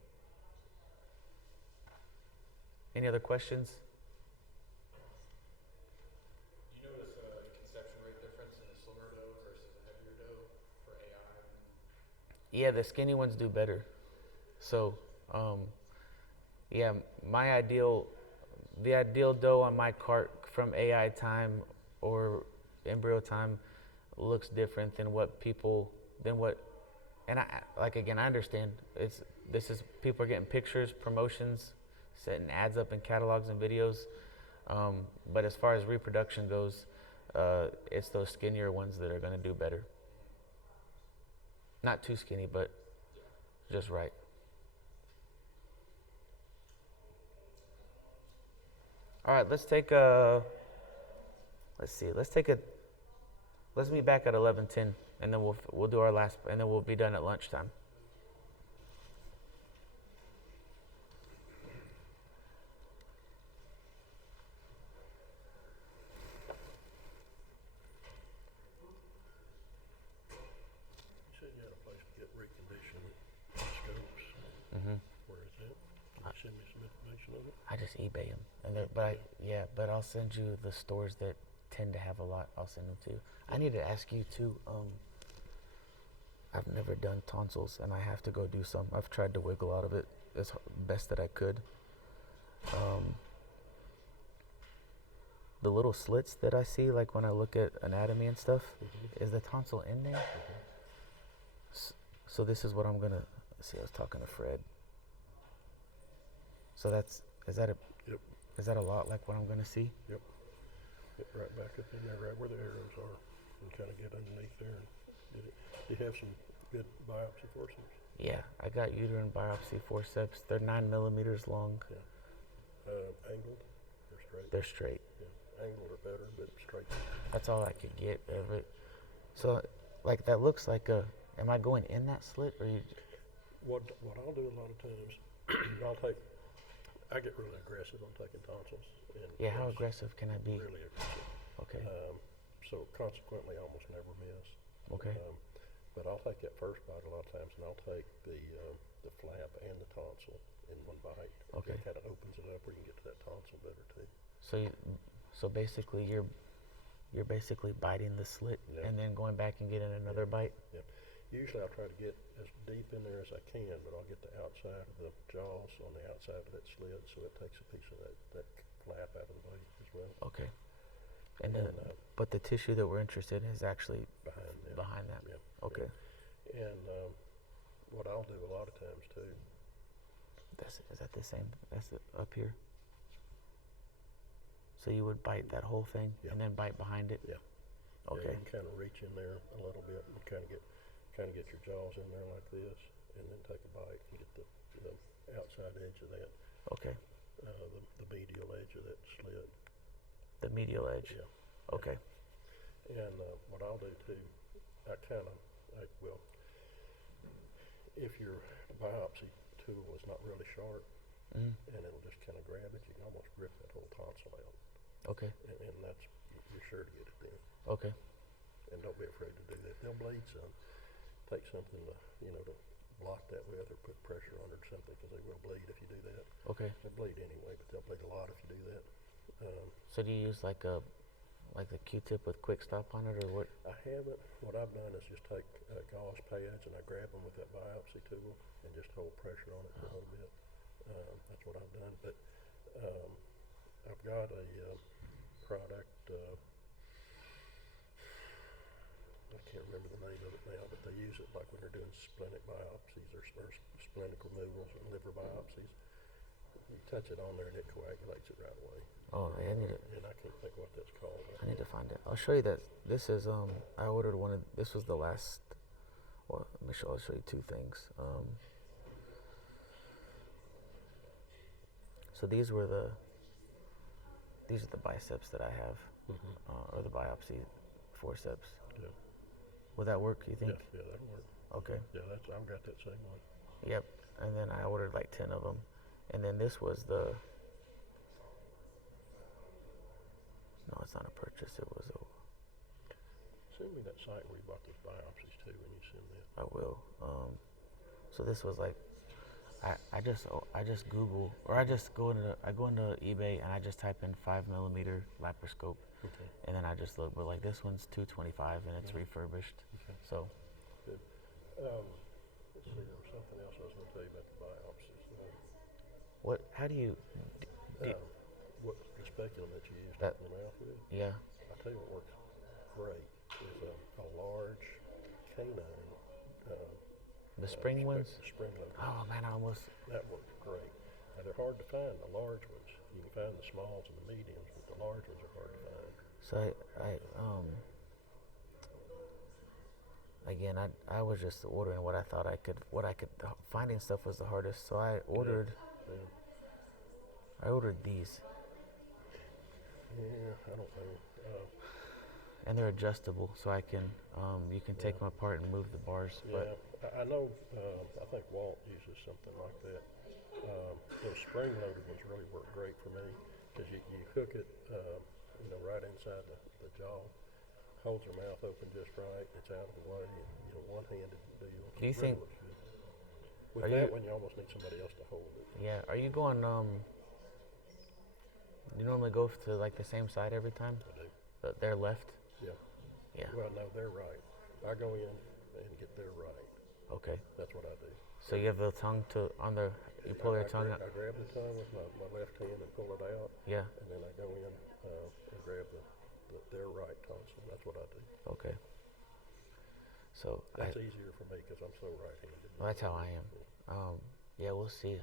Any other questions? Yeah, the skinny ones do better. So, yeah, the ideal doe on my cart from AI time or embryo time looks different than what people than what. And I like again, I understand this is people are getting pictures, promotions, setting ads up in catalogs and videos. But as far as reproduction goes, it's those skinnier ones that are going to do better. Not too skinny, but just right. All right, let's take a. Let's see. Let's meet back at 11:10, and then we'll do our last, and then we'll be done at lunchtime. You said you had a place to get reconditioned scopes. Mm-hmm. Where is it? Can you send me some information on it? I just eBay them, but I'll send you the stores that tend to have a lot. I'll send them to you. I need to ask you too. I've never done tonsils, and I have to go do some. I've tried to wiggle out of it as best that I could. The little slits that I see, like when I look at anatomy and stuff, is the tonsil in there? So this is what I'm gonna see. I was talking to Fred. So is that a lot like what I'm gonna see? Yep. Get right back up in there, right where the arrows are, and kind of get underneath there and get it. Do you have some good biopsy forceps? Yeah, I got uterine biopsy forceps. They're 9 millimeters long. Yeah. Angled or straight? They're straight. Yeah. Angled are better, but straight. That's all I could get of it. So, like, that looks like a. Am I going in that slit, or you? What I'll do a lot of times, I get really aggressive on taking tonsils. Yeah, how aggressive can I be? Really aggressive. Okay. So consequently, I almost never miss. Okay. But I'll take that first bite a lot of times, and I'll take the flap and the tonsil in one bite. Okay. It kind of opens it up where you can get to that tonsil better too. So basically, you're basically biting the slit and then going back and getting another bite. Yeah. Usually I'll try to get as deep in there as I can, but I'll get the outside of the jaws on the outside of that slit, so it takes a piece of that flap out of the bite as well. Okay. And then, but the tissue that we're interested in is actually behind that. Yeah. Okay. Yeah. And what I'll do a lot of times too. Is that the same? That's it up here. So you would bite that whole thing and then bite behind it. Yeah. Okay. Yeah, you can kind of reach in there a little bit and kind of get your jaws in there like this, and then take a bite and get the outside edge of that. Okay. The medial edge of that slit. The medial edge. Yeah. Okay. And what I'll do too, if your biopsy tool is not really sharp, and it'll just kind of grab it, you can almost rip that whole tonsil out. Okay. And that's, you're sure to get it then. Okay. And don't be afraid to do that. They'll bleed some. Take something to block that with, or put pressure on it or something, because they will bleed if you do that. Okay. They'll bleed anyway, but they'll bleed a lot if you do that. So do you use like the Q-tip with quick stop on it, or what? I haven't. What I've done is just take gauze pads and I grab them with that biopsy tool and just hold pressure on it for a little bit. That's what I've done. But I've got a product. I can't remember the name of it now, but they use it like when they're doing splenic biopsies or splenic removals or liver biopsies. You touch it on there and it coagulates it right away. Oh, I need it. And I can't think what that's called. I need to find it. I'll show you that. This is I ordered one of. This was the last. Well, I'll show you two things. So these are the biceps that I have, or the biopsy forceps. Yeah. Would that work, you think? Yeah, that'll work. Okay. Yeah, I've got that same one. Yep. And then I ordered like 10 of them. And then this was the. No, it's not a purchase. It was a. Send me that site where you bought those biopsies too when you send that. I will. So this was like. I just Google, or I go into eBay and I just type in 5mm laparoscope, and then I just look. But like this one's $225 and it's refurbished. Okay. So. Good. Let's see. There was something else I was going to tell you about the biopsies. What? How do you? What the speculum that you use that, in the mouth with? Yeah. I tell you what works great is a canine. The spring ones? Spring loaders. Oh man, I almost. That works great. Now they're hard to find, the large ones. You can find the smalls and the mediums, but the large ones are hard to find. So again, I was just ordering what I thought I could. Finding stuff was the hardest. So I ordered. Yeah. I ordered these, Yeah, I don't know. and they're adjustable, so I can. You can take them apart and move the bars. Yeah, I know. I think Walt uses something like that. Those spring loaded ones really work great for me because you hook it, right inside the jaw, holds your mouth open just right. It's out of the way. And, one-handed deal. Do you It think? works good. With that one, you almost need somebody else to hold it. Yeah. Are you going? You normally go to like the same side every time? I do. Their left? Yeah. Yeah. Well, no, they're right. I go in and get their right. Okay. That's what I do. So you have the tongue you pull your tongue out? I grab the tongue with my left hand and pull it out. Yeah. And then I go in and grab their right tonsil. That's what I do. Okay. So That's easier for me because I'm so right-handed. well, that's how I am. Yeah, we'll see.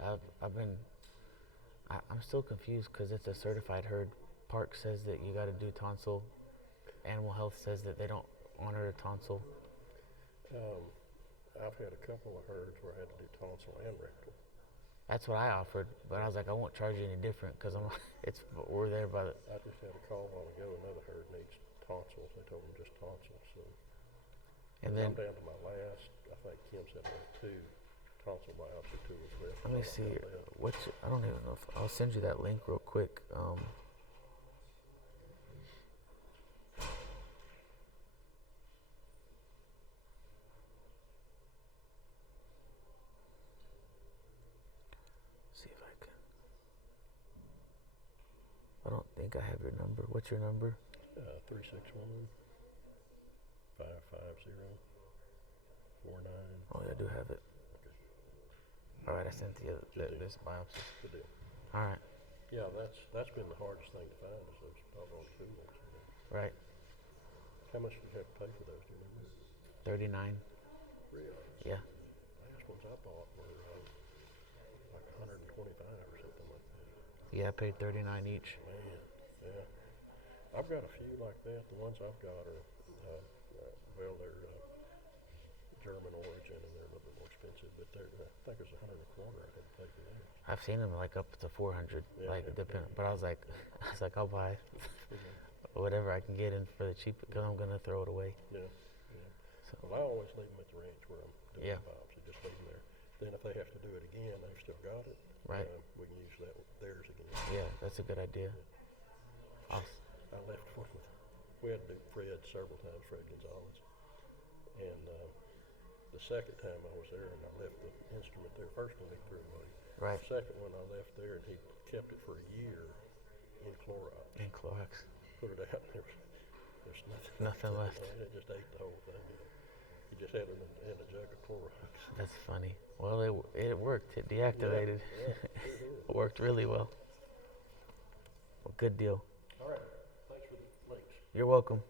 I'm still confused because it's a certified herd. Park says that you got to do tonsil. Animal Health says that they don't honor a tonsil. I've had a couple of herds where I had to do tonsil and rectal. That's what I offered, but I was like, I won't charge you any different because we're there by the. I just had a call a while ago. Another herd needs tonsils. They told them just tonsils. So And then I'm down to my last. I think Kim said I had 2 tonsil biopsy tools left. let me see. I don't even know if I'll send you that link real quick. See if I can. I don't think I have your number. What's your number? 361 550 49. Oh, yeah, I do have it. All right, I sent you this biopsy. Good deal. All right, Yeah, that's been the hardest thing to find is those doggone tools. right. How much did you have to pay for those? Do you remember? 39. Really? Yeah. Last ones I bought were like 125 or something like that. Yeah, I paid 39 each. Man, yeah. I've got a few like that. The ones I've got are, they're German origin and they're a little bit more expensive. But I think it was $100 a quarter I had to pay for them. I've seen them like up to 400. Yeah, But I was like, I'll buy whatever I can get in for the cheap because I'm gonna throw it away. Yeah. So Well, I always leave them at the ranch where I'm doing Yeah. the biopsy. Just leave them there. Then if they have to do it again, they've still got it. Right. We can use theirs again. yeah, that's a good idea. I'll, I left one with, we had to do Fred several times, Fred Gonzalez. And the second time I was there and I left the instrument there, first one he threw away. right. The second one I left there and he kept it for a year in Clorox. And Clorox. Put it out and there's Nothing left. It just ate the whole thing. He just had it in a jug of Clorox. That's funny. Well, it worked. It deactivated. Yeah, It worked really well. Well, good deal. All right. Thanks for the links. You're welcome.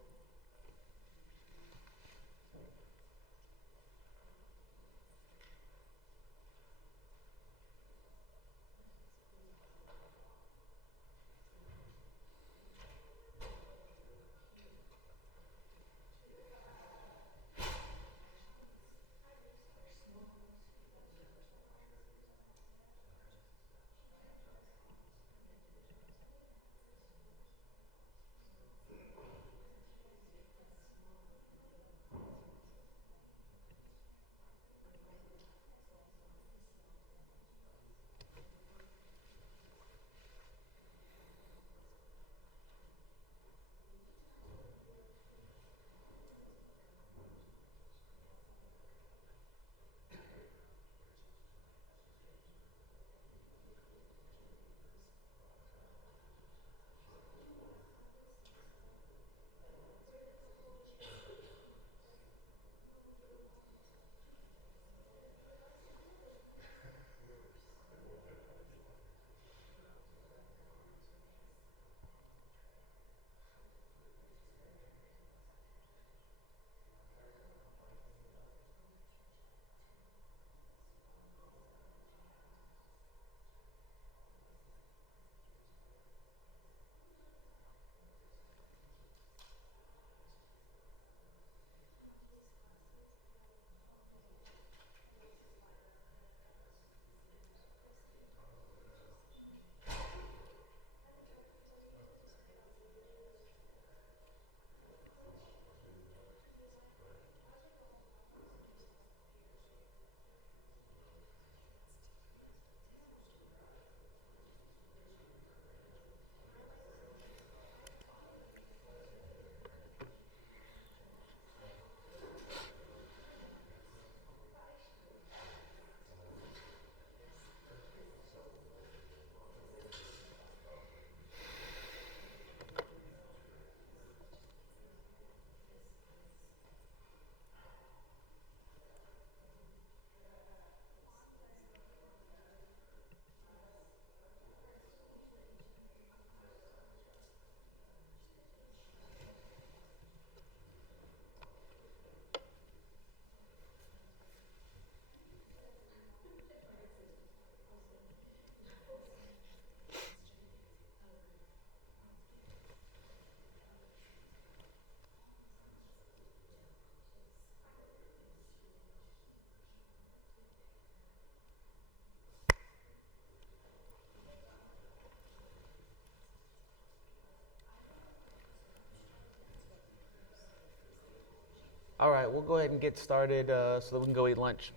All right, we'll go ahead and get started so that we can go eat lunch.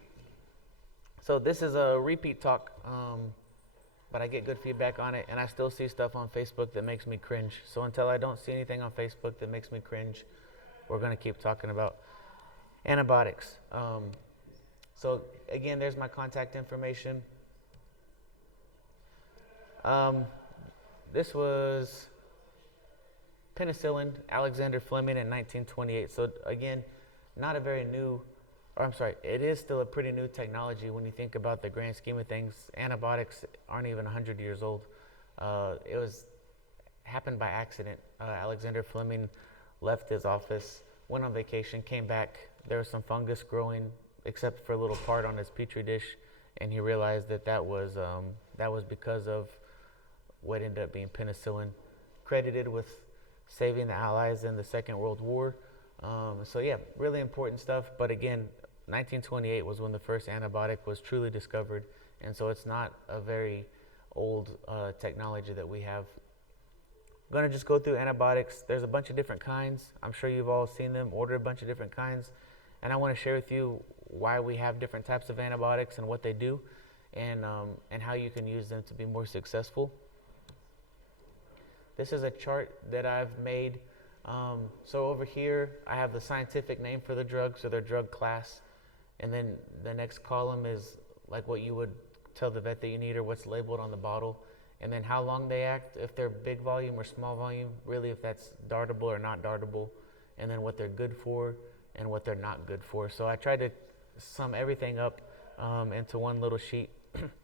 So this is a repeat talk, but I get good feedback on it, and I still see stuff on Facebook that makes me cringe. So until I don't see anything on Facebook that makes me cringe, we're going to keep talking about antibiotics. So again, there's my contact information. This was penicillin, Alexander Fleming in 1928. So again, not a very new, or I'm sorry, it is still a pretty new technology when you think about the grand scheme of things. Antibiotics aren't even 100 years old. It was happened by accident. Alexander Fleming left his office, went on vacation, came back. There was some fungus growing, except for a little part on his petri dish, and he realized that was because of what ended up being penicillin, credited with saving the Allies in the Second World War. So yeah, really important stuff. But again, 1928 was when the first antibiotic was truly discovered, and so it's not a very old technology that we have. I'm going to just go through antibiotics. There's a bunch of different kinds. I'm sure you've all seen them, ordered a bunch of different kinds. And I want to share with you why we have different types of antibiotics and what they do, and how you can use them to be more successful. This is a chart that I've made. So over here, I have the scientific name for the drug, so their drug class. And then the next column is like what you would tell the vet that you need, or what's labeled on the bottle. And then how long they act, if they're big volume or small volume, really if that's dartable or not dartable. And then what they're good for and what they're not good for. So I tried to sum everything up into one little sheet.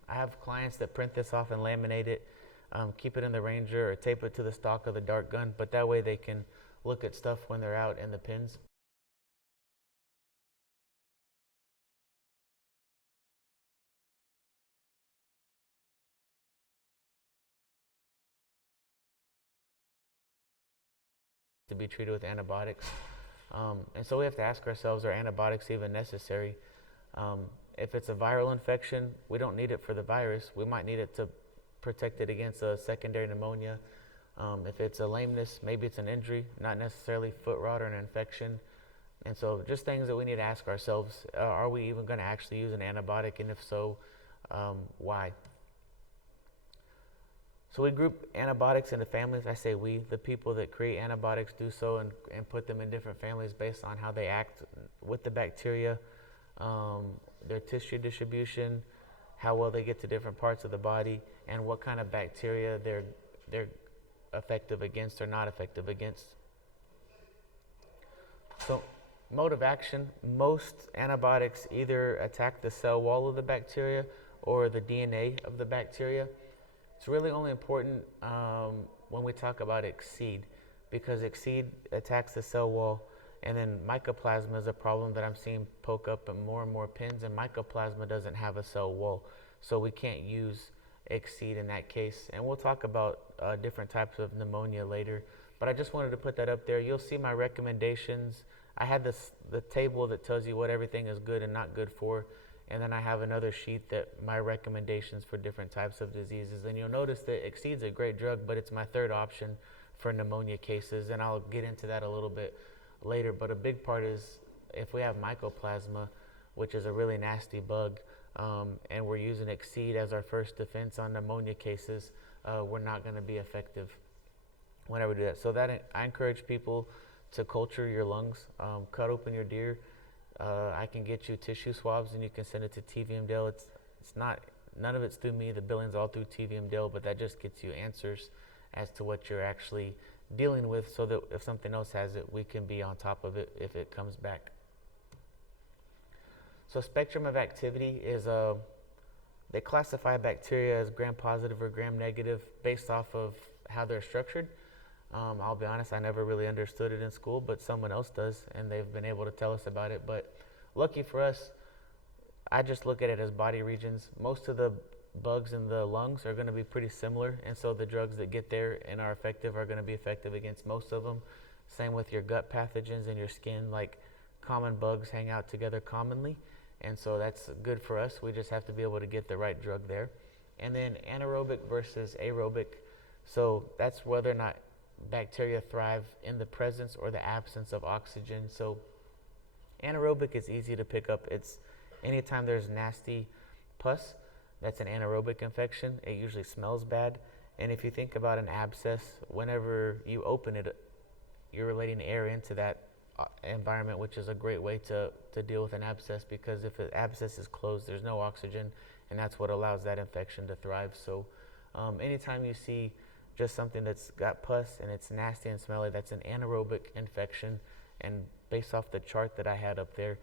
I have clients that print this off and laminate it, keep it in the Ranger or tape it to the stock of the dart gun, but that way they can look at stuff when they're out in the pens. To be treated with antibiotics. And so we have to ask ourselves, are antibiotics even necessary? If it's a viral infection, we don't need it for the virus. We might need it to protect it against a secondary pneumonia. If it's a lameness, maybe it's an injury, not necessarily foot rot or an infection. And so just things that we need to ask ourselves, are we even going to actually use an antibiotic? And if so, why? So we group antibiotics into families. I say we, the people that create antibiotics do so and put them in different families based on how they act with the bacteria, their tissue distribution, how well they get to different parts of the body, and what kind of bacteria they're effective against or not effective against. So mode of action, most antibiotics either attack the cell wall of the bacteria or the DNA of the bacteria. It's really only important when we talk about exceed, because exceed attacks the cell wall, and then mycoplasma is a problem that I'm seeing poke up in more and more pens, and mycoplasma doesn't have a cell wall, so we can't use exceed in that case. And we'll talk about different types of pneumonia later, but I just wanted to put that up there. You'll see my recommendations. I had the table that tells you what everything is good and not good for, and then I have another sheet that my recommendations for different types of diseases. And you'll notice that Exceed's a great drug, but it's my third option for pneumonia cases, and I'll get into that a little bit later. But a big part is if we have mycoplasma, which is a really nasty bug, and we're using Exceed as our first defense on pneumonia cases, we're not going to be effective whenever we do that. So that I encourage people to culture your lungs, cut open your deer. I can get you tissue swabs and you can send it to TVMDale. It's not, none of it's through me. The billing's all through TVMDale, but that just gets you answers as to what you're actually dealing with, so that if something else has it, we can be on top of it if it comes back. So spectrum of activity is they classify bacteria as gram-positive or gram-negative based off of how they're structured. I'll be honest, I never really understood it in school, but someone else does, and they've been able to tell us about it. But lucky for us, I just look at it as body regions. Most of the bugs in the lungs are going to be pretty similar, and so the drugs that get there and are effective are going to be effective against most of them. Same with your gut pathogens in your skin, like common bugs hang out together commonly, and so that's good for us. We just have to be able to get the right drug there. And then anaerobic versus aerobic, so that's whether or not bacteria thrive in the presence or the absence of oxygen. So Anaerobic is easy to pick up. It's anytime there's nasty pus, that's an anaerobic infection. It usually smells bad. And if you think about an abscess, whenever you open it, you're letting air into that environment, which is a great way to deal with an abscess, because if an abscess is closed, there's no oxygen, and that's what allows that infection to thrive. So anytime you see just something that's got pus and it's nasty and smelly, that's an anaerobic infection. And based off the chart that I had up there,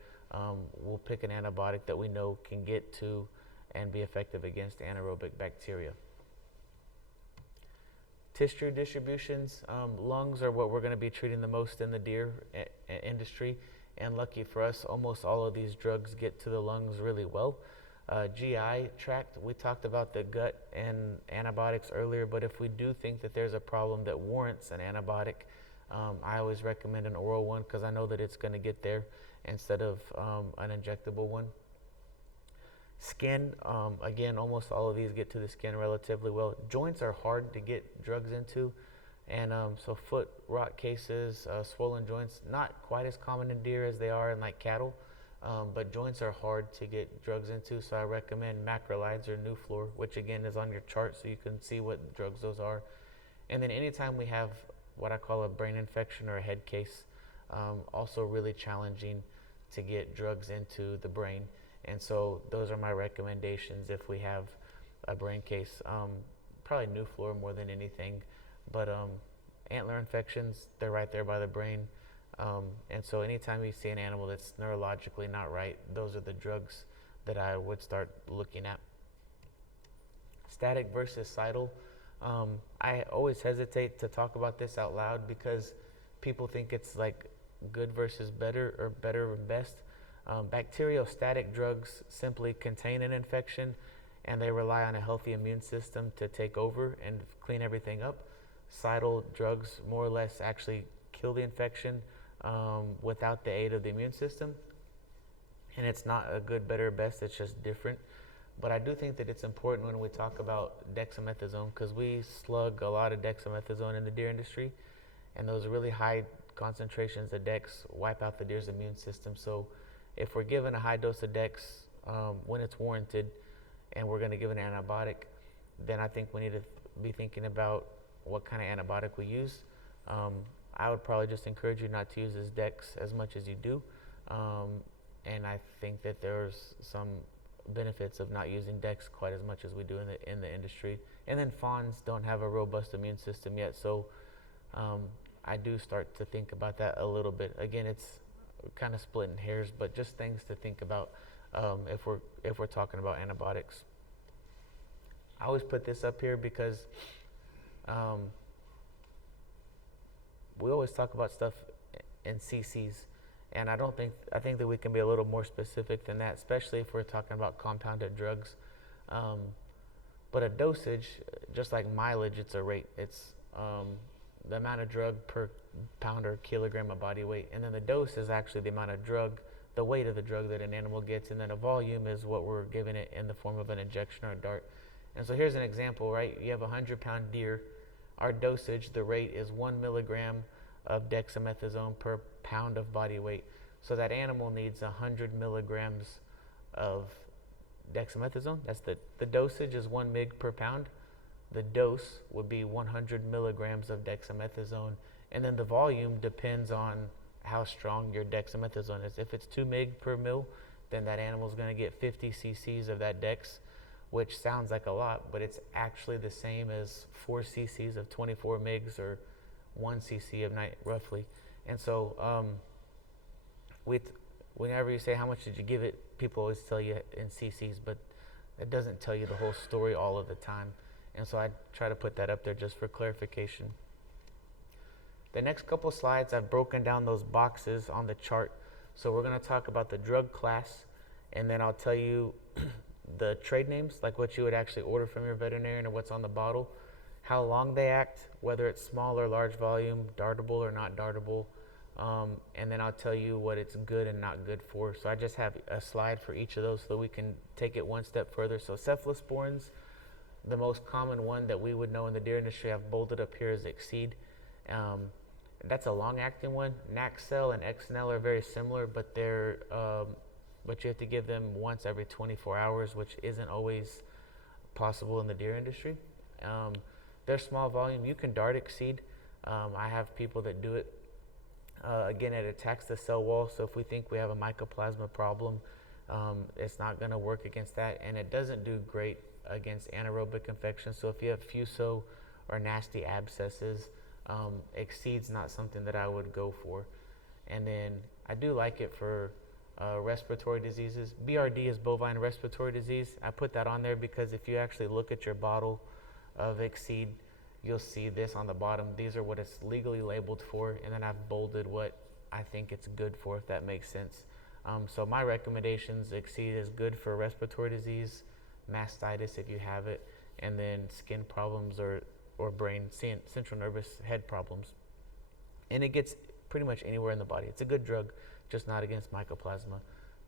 we'll pick an antibiotic that we know can get to and be effective against anaerobic bacteria. Tissue distributions, lungs are what we're going to be treating the most in the deer industry, and lucky for us, almost all of these drugs get to the lungs really well. GI tract, we talked about the gut and antibiotics earlier, but if we do think that there's a problem that warrants an antibiotic, I always recommend an oral one, because I know that it's going to get there instead of an injectable one. Skin, again, almost all of these get to the skin relatively well. Joints are hard to get drugs into, and so foot rot cases, swollen joints, not quite as common in deer as they are in like cattle, but joints are hard to get drugs into, so I recommend macrolides or Nuflor, which again is on your chart so you can see what drugs those are. And then anytime we have what I call a brain infection or a head case, also really challenging to get drugs into the brain. And so those are my recommendations if we have a brain case. Probably Nuflor more than anything, but antler infections, they're right there by the brain. And so anytime you see an animal that's neurologically not right, those are the drugs that I would start looking at. Static versus sidle. I always hesitate to talk about this out loud because people think it's like good versus better or better and best. Bacteriostatic drugs simply contain an infection, and they rely on a healthy immune system to take over and clean everything up. Sidle drugs more or less actually kill the infection without the aid of the immune system. And it's not a good, better, best, it's just different. But I do think that it's important when we talk about dexamethasone, because we slug a lot of dexamethasone in the deer industry, and those really high concentrations of dex wipe out the deer's immune system. So if we're given a high dose of dex when it's warranted, and we're going to give an antibiotic, then I think we need to be thinking about what kind of antibiotic we use. I would probably just encourage you not to use this dex as much as you do, and I think that there's some benefits of not using dex quite as much as we do in the industry. And then fawns don't have a robust immune system yet, so I do start to think about that a little bit. Again, it's kind of splitting hairs, but just things to think about if we're talking about antibiotics. I always put this up here because we always talk about stuff in cc's, and I think that we can be a little more specific than that, especially if we're talking about compounded drugs. But a dosage, just like mileage, it's a rate. It's the amount of drug per pound or kilogram of body weight, and then the dose is actually the amount of drug, the weight of the drug that an animal gets, and then a volume is what we're giving it in the form of an injection or a dart. And so here's an example, right? You have a 100-pound deer. Our dosage, the rate is 1 milligram of dexamethasone per pound of body weight. So that animal needs 100 milligrams of dexamethasone. That's the dosage is 1 mg per pound. The dose would be 100 milligrams of dexamethasone, and then the volume depends on how strong your dexamethasone is. If it's 2 mg per mil, then that animal is going to get 50 cc's of that dex, which sounds like a lot, but it's actually the same as 4 cc's of 24 mgs or 1 cc of night, roughly. And so whenever you say how much did you give it, people always tell you in cc's, but it doesn't tell you the whole story all of the time. And so I try to put that up there just for clarification. The next couple slides, I've broken down those boxes on the chart. So we're going to talk about the drug class, and then I'll tell you the trade names, like what you would actually order from your veterinarian or what's on the bottle, how long they act, whether it's small or large volume, dartable or not dartable, and then I'll tell you what it's good and not good for. So I just have a slide for each of those so we can take it one step further. So cephalosporins, the most common one that we would know in the deer industry, I've bolded up here is Exceed. That's a long-acting one. Naxel and Xnel are very similar, but but you have to give them once every 24 hours, which isn't always possible in the deer industry. Um, they're small volume. You can dart Exceed. I have people that do it. Again, it attacks the cell wall, so if we think we have a mycoplasma problem, it's not going to work against that, and it doesn't do great against anaerobic infections. So if you have fuso or nasty abscesses, Exceed's not something that I would go for. And then I do like it for respiratory diseases. BRD is bovine respiratory disease. I put that on there because if you actually look at your bottle of Exceed, you'll see this on the bottom. These are what it's legally labeled for, and then I've bolded what I think it's good for, if that makes sense. So my recommendations: Exceed is good for respiratory disease, mastitis if you have it, and then skin problems or brain, central nervous head problems. And it gets pretty much anywhere in the body. It's a good drug, just not against mycoplasma.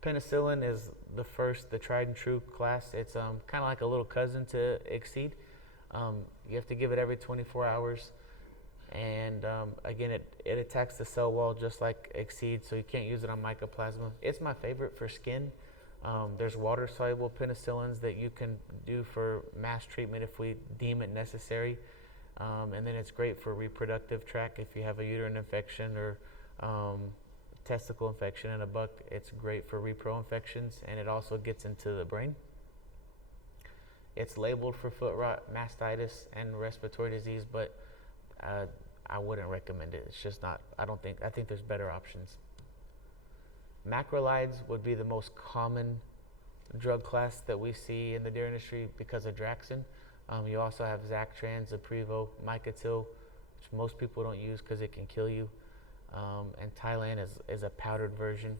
Penicillin is the tried and true class. It's kind of like a little cousin to Exceed. You have to give it every 24 hours. And again, it attacks the cell wall just like Exceed, so you can't use it on mycoplasma. It's my favorite for skin. There's water-soluble penicillins that you can do for mass treatment if we deem it necessary. And then it's great for reproductive tract if you have a uterine infection or testicle infection in a buck. It's great for repro infections, and it also gets into the brain. It's labeled for foot rot, mastitis, and respiratory disease, but I wouldn't recommend it. It's just not, I think there's better options. Macrolides would be the most common drug class that we see in the deer industry because of Draxin. You also have Zactran, Zaprivo, Micatil, which most people don't use because it can kill you. And Tylan is a powdered version.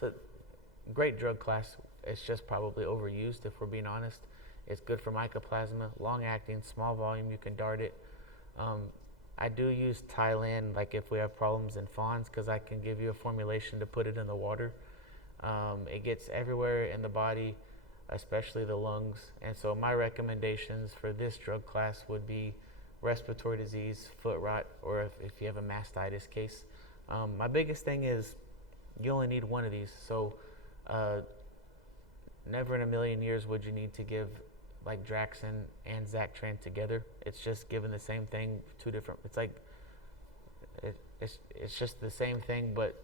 So great drug class. It's just probably overused if we're being honest. It's good for mycoplasma, long acting, small volume, you can dart it. I do use Tylan like if we have problems in fawns because I can give you a formulation to put it in the water. It gets everywhere in the body, especially the lungs. And so my recommendations for this drug class would be respiratory disease, foot rot, or if you have a mastitis case. My biggest thing is you only need one of these. So never in a million years would you need to give like Draxin and Zactran together. It's just given the same thing, two different, it's like, it's just the same thing, but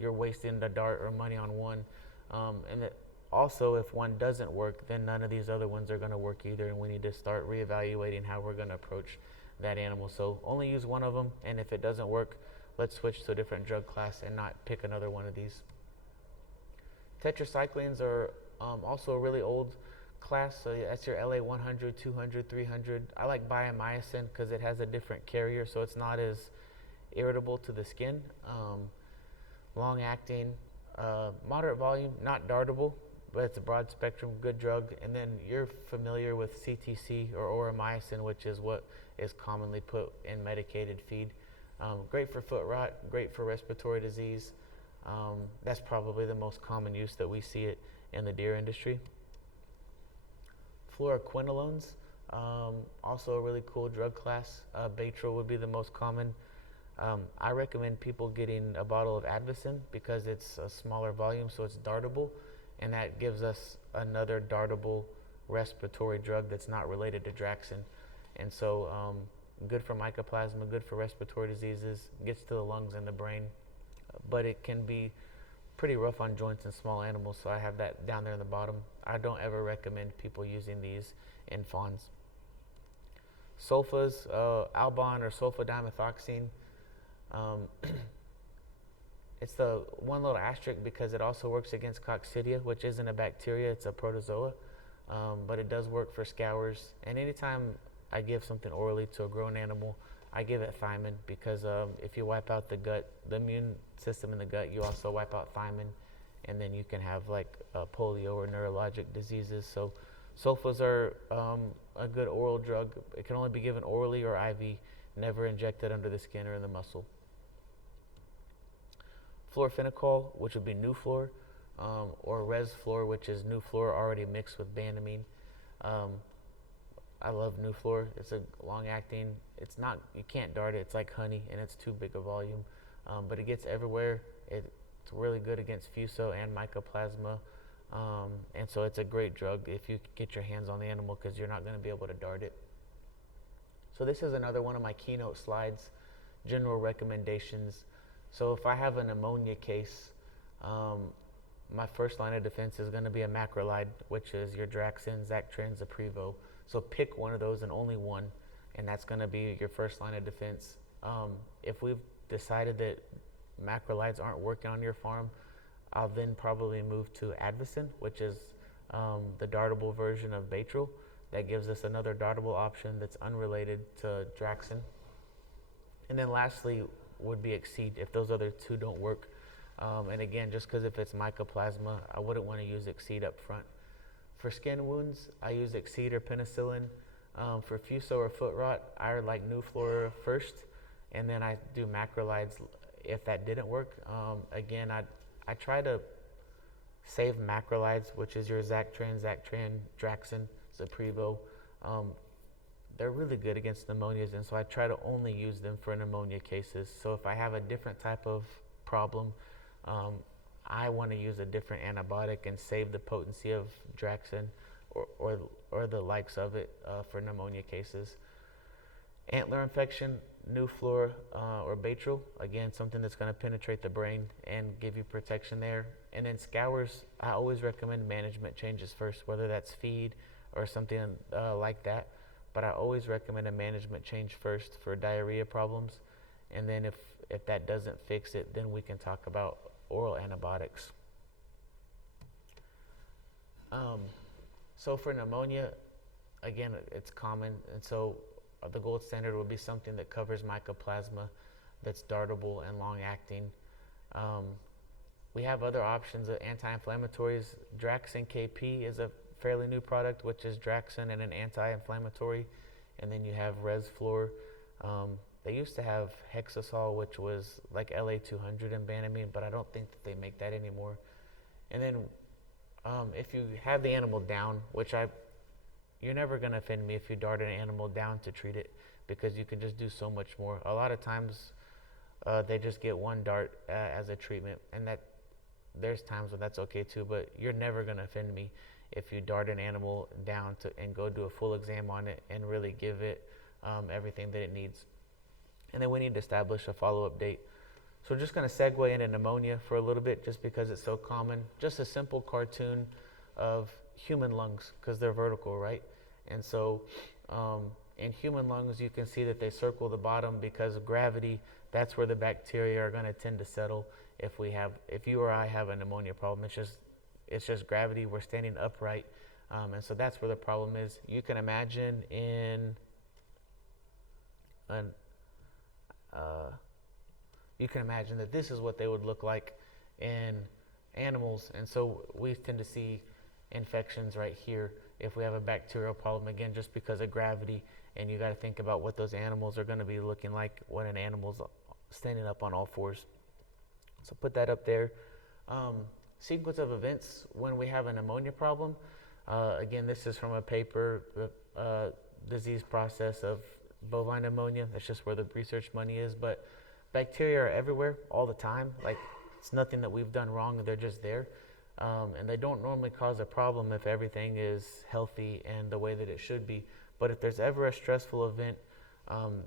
you're wasting the dart or money on one. And also, if one doesn't work, then none of these other ones are going to work either, and we need to start reevaluating how we're going to approach that animal. So only use one of them, and if it doesn't work, let's switch to a different drug class and not pick another one of these. Tetracyclines are also a really old class, so that's your LA 100, 200, 300. I like biomycin because it has a different carrier, so it's not as irritable to the skin. Long acting, moderate volume, not dartable, but it's a broad spectrum, good drug. And then you're familiar with CTC or auramycin, which is what is commonly put in medicated feed. Great for foot rot, great for respiratory disease. That's probably the most common use that we see it in the deer industry. Fluoroquinolones, also a really cool drug class. Baytril would be the most common. I recommend people getting a bottle of Advocin because it's a smaller volume, so it's dartable, and that gives us another dartable respiratory drug that's not related to Draxin. And so good for mycoplasma, good for respiratory diseases, gets to the lungs and the brain, but it can be pretty rough on joints in small animals, so I have that down there in the bottom. I don't ever recommend people using these in fawns. Sulfas, Albon or sulfadimethoxine. It's the one little asterisk because it also works against coccidia, which isn't a bacteria, it's a protozoa, but it does work for scours. And anytime I give something orally to a grown animal, I give it thiamine because if you wipe out the gut, the immune system in the gut, you also wipe out thiamine, and then you can have like polio or neurologic diseases. So sulfas are a good oral drug. It can only be given orally or IV, never injected under the skin or in the muscle. Fluorphenicol, which would be Nuflor, or Resflor, which is Nuflor already mixed with Banamine. I love Nuflor. It's a long acting. It's not, you can't dart it. It's like honey and it's too big a volume. But it gets everywhere. It's really good against fuso and mycoplasma. And so it's a great drug if you get your hands on the animal because you're not going to be able to dart it. So this is another one of my keynote slides, general recommendations. So if I have a pneumonia case, my first line of defense is going to be a macrolide, which is your Draxin, Zactrin, Zaprevo. So pick one of those and only one, and that's going to be your first line of defense. If we've decided that macrolides aren't working on your farm, I'll then probably move to Advocin, which is the dartable version of Baytril. That gives us another dartable option that's unrelated to Draxin. And then lastly would be Exceed if those other two don't work. And again, just because if it's mycoplasma, I wouldn't want to use Exceed up front. For skin wounds, I use Exceed or penicillin. For fuso or foot rot, I like Nuflor first, and then I do macrolides if that didn't work. Again, I try to save macrolides, which is your Zactrin, Draxin, Zaprevo. They're really good against pneumonias, and so I try to only use them for pneumonia cases. So if I have a different type of problem, I want to use a different antibiotic and save the potency of Draxin or the likes of it for pneumonia cases. Antler infection, Nuflor or Baytril, again, something that's going to penetrate the brain and give you protection there. And then scours, I always recommend management changes first, whether that's feed or something like that. But I always recommend a management change first for diarrhea problems. And then if that doesn't fix it, then we can talk about oral antibiotics. So for pneumonia, again, it's common. And so the gold standard would be something that covers mycoplasma, that's dartable and long-acting. We have other options of anti-inflammatories. Draxin KP is a fairly new product, which is Draxin and an anti-inflammatory. And then you have Resflor. They used to have Hexasol, which was like LA200 and Banamine, but I don't think that they make that anymore. And then if you have the animal down, which you're never going to offend me if you dart an animal down to treat it, because you can just do so much more. A lot of times they just get one dart as a treatment, and that there's times when that's okay too, but you're never going to offend me if you dart an animal down and go do a full exam on it and really give it everything that it needs. And then we need to establish a follow-up date. So we're just going to segue into pneumonia for a little bit just because it's so common. Just a simple cartoon of human lungs because they're vertical, right? And so in human lungs, you can see that they circle the bottom because of gravity. That's where the bacteria are going to tend to settle if you or I have a pneumonia problem. It's just gravity. We're standing upright. And so that's where the problem is. You can imagine you can imagine that this is what they would look like in animals. And so we tend to see infections right here if we have a bacterial problem, again, just because of gravity. And you got to think about what those animals are going to be looking like when an animal's standing up on all fours. So put that up there. Sequence of events when we have a pneumonia problem. Again, this is from a paper, the disease process of bovine pneumonia. That's just where the research money is. But bacteria are everywhere all the time. Like, it's nothing that we've done wrong. They're just there. And they don't normally cause a problem if everything is healthy and the way that it should be. But if there's ever a stressful event,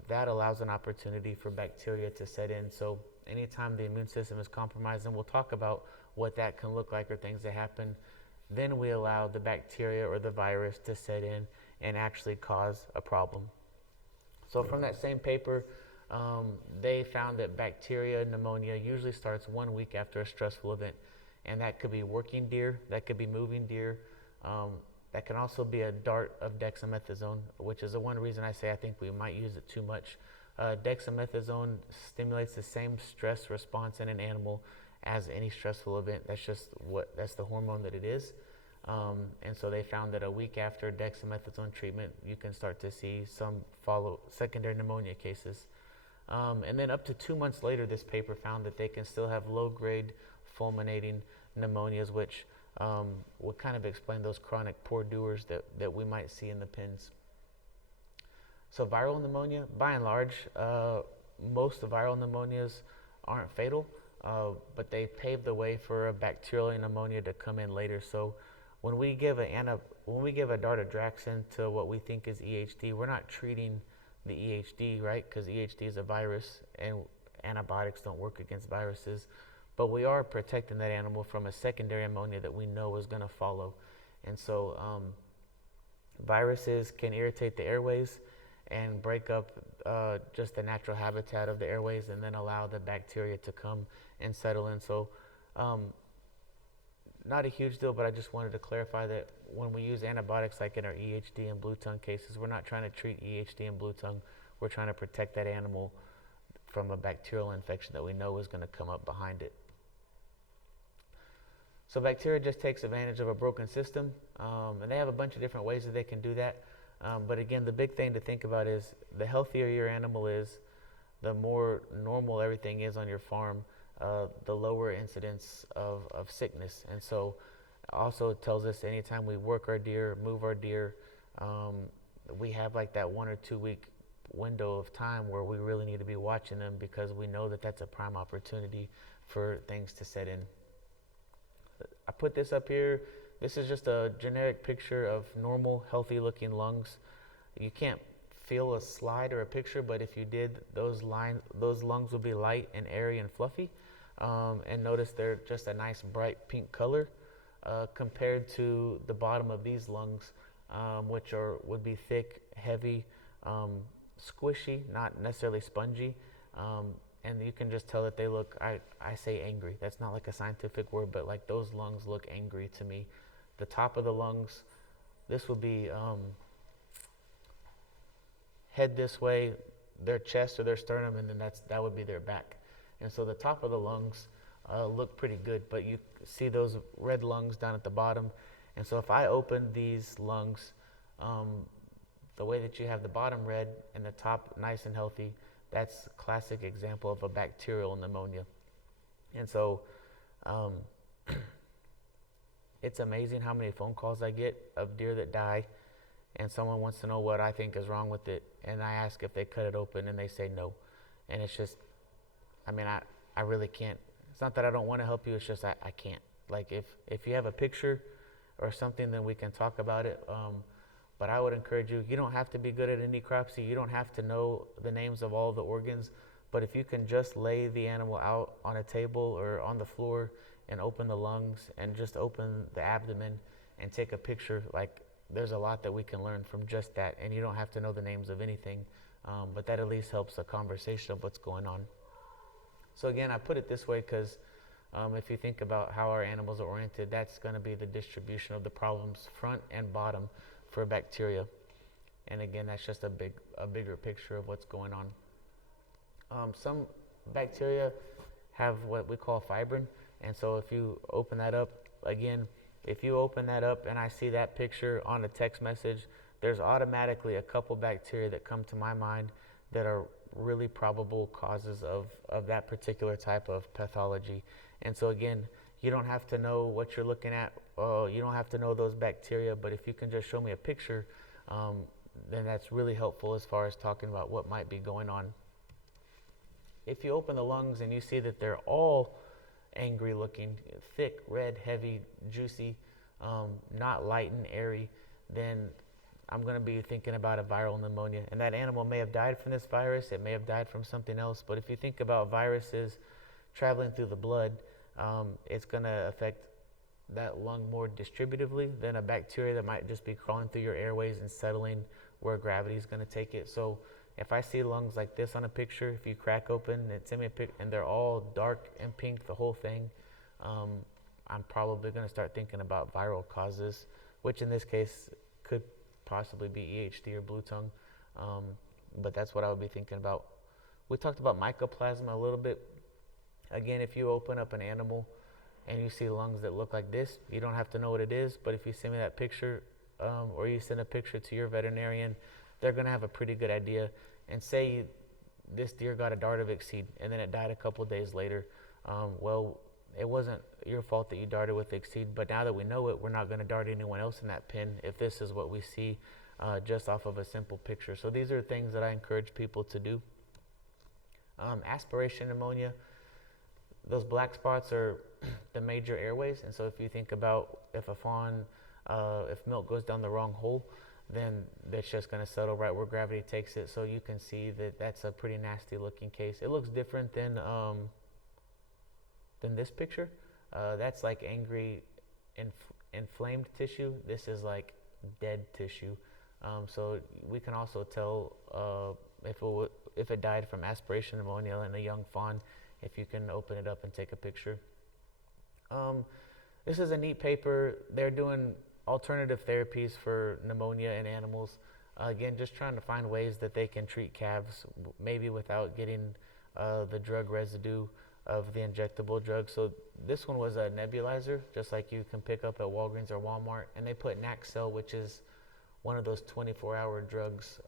that allows an opportunity for bacteria to set in. So anytime the immune system is compromised, and we'll talk about what that can look like or things that happen, then we allow the bacteria or the virus to set in and actually cause a problem. So from that same paper, they found that bacteria pneumonia usually starts 1 week after a stressful event. And that could be working deer, that could be moving deer, that can also be a dart of dexamethasone, which is the one reason I say I think we might use it too much. Dexamethasone stimulates the same stress response in an animal as any stressful event. That's the hormone that it is. And so they found that a week after dexamethasone treatment, you can start to see some secondary pneumonia cases. And then up to 2 months later, this paper found that they can still have low-grade fulminating pneumonias, which would kind of explain those chronic poor doers that we might see in the pens. So viral pneumonia, by and large, most viral pneumonias aren't fatal, but they pave the way for a bacterial pneumonia to come in later. So when we give a dartadraxin to what we think is EHD, we're not treating the EHD, right? Because EHD is a virus, and antibiotics don't work against viruses. But we are protecting that animal from a secondary pneumonia that we know is going to follow. And so viruses can irritate the airways and break up just the natural habitat of the airways, and then allow the bacteria to come and settle in. So not a huge deal, but I just wanted to clarify that when we use antibiotics like in our EHD and blue tongue cases, we're not trying to treat EHD and blue tongue. We're trying to protect that animal from a bacterial infection that we know is going to come up behind it. So bacteria just takes advantage of a broken system, and they have a bunch of different ways that they can do that. But again, the big thing to think about is the healthier your animal is, the more normal everything is on your farm, the lower incidence of sickness. And so also it tells us anytime we work our deer, move our deer, we have like that 1 or 2 week window of time where we really need to be watching them, because we know that that's a prime opportunity for things to set in. I put this up here. This is just a generic picture of normal, healthy looking lungs. You can't feel a slide or a picture, but if you did, those lungs would be light and airy and fluffy. And notice they're just a nice bright pink color compared to the bottom of these lungs, which would be thick, heavy, squishy, not necessarily spongy. And you can just tell that they look, I say angry. That's not like a scientific word, but like those lungs look angry to me. The top of the lungs, this would be head this way, their chest or their sternum, and then that would be their back. And so the top of the lungs look pretty good, but you see those red lungs down at the bottom. And so if I open these lungs, the way that you have the bottom red and the top nice and healthy, that's a classic example of a bacterial pneumonia. And so it's amazing how many phone calls I get of deer that die, and someone wants to know what I think is wrong with it, and I ask if they cut it open, and they say no. And it's just, I mean, I really can't. It's not that I don't want to help you, it's just I can't. Like if you have a picture or something, then we can talk about it. But I would encourage you, you don't have to be good at any necropsy, you don't have to know the names of all the organs, but if you can just lay the animal out on a table or on the floor and open the lungs and just open the abdomen and take a picture, like there's a lot that we can learn from just that, and you don't have to know the names of anything, but that at least helps a conversation of what's going on. So again, I put it this way because if you think about how our animals are oriented, that's going to be the distribution of the problems front and bottom for bacteria. And again, that's just a bigger picture of what's going on. Some bacteria have what we call fibrin, and so if you open that up, again, if you open that up and I see that picture on a text message, there's automatically a couple bacteria that come to my mind that are really probable causes of that particular type of pathology. And so again, you don't have to know what you're looking at, you don't have to know those bacteria, but if you can just show me a picture, then that's really helpful as far as talking about what might be going on. If you open the lungs and you see that they're all angry looking, thick, red, heavy, juicy, not light and airy, then I'm going to be thinking about a viral pneumonia. And that animal may have died from this virus, it may have died from something else, but if you think about viruses traveling through the blood, it's going to affect that lung more distributively than a bacteria that might just be crawling through your airways and settling where gravity is going to take it. So if I see lungs like this on a picture, if you crack open and send me a pic, and they're all dark and pink, the whole thing, I'm probably going to start thinking about viral causes, which in this case could possibly be EHD or blue tongue, but that's what I would be thinking about. We talked about mycoplasma a little bit. Again, if you open up an animal and you see lungs that look like this, you don't have to know what it is, but if you send me that picture, or you send a picture to your veterinarian, they're going to have a pretty good idea. And say this deer got a Dartovix seed and then it died a couple days later. Well, it wasn't your fault that you darted with the seed, but now that we know it, we're not going to dart anyone else in that pen if this is what we see just off of a simple picture. So these are things that I encourage people to do. Aspiration pneumonia, those black spots are the major airways. And so if you think about if a fawn, if milk goes down the wrong hole, then it's just going to settle right where gravity takes it. So you can see that that's a pretty nasty looking case. It looks different than this picture. That's like angry, inflamed tissue. This is like dead tissue. So we can also tell if it died from aspiration pneumonia in a young fawn, if you can open it up and take a picture. This is a neat paper. They're doing alternative therapies for pneumonia in animals. Again, just trying to find ways that they can treat calves, maybe without getting the drug residue of the injectable drug. So this one was a nebulizer, just like you can pick up at Walgreens or Walmart. And they put Naxel, which is one of those 24-hour drugs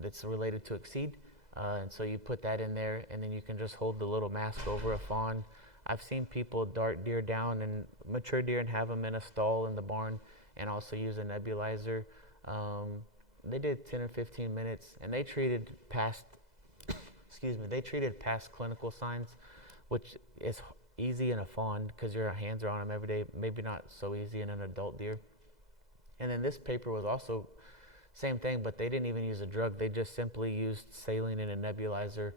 that's related to Exceed. And so you put that in there, and then you can just hold the little mask over a fawn. I've seen people dart deer down and mature deer and have them in a stall in the barn and also use a nebulizer. They did 10 or 15 minutes, and they treated past clinical signs, which is easy in a fawn because your hands are on them every day, maybe not so easy in an adult deer. And then this paper was also same thing, but they didn't even use a drug. They just simply used saline in a nebulizer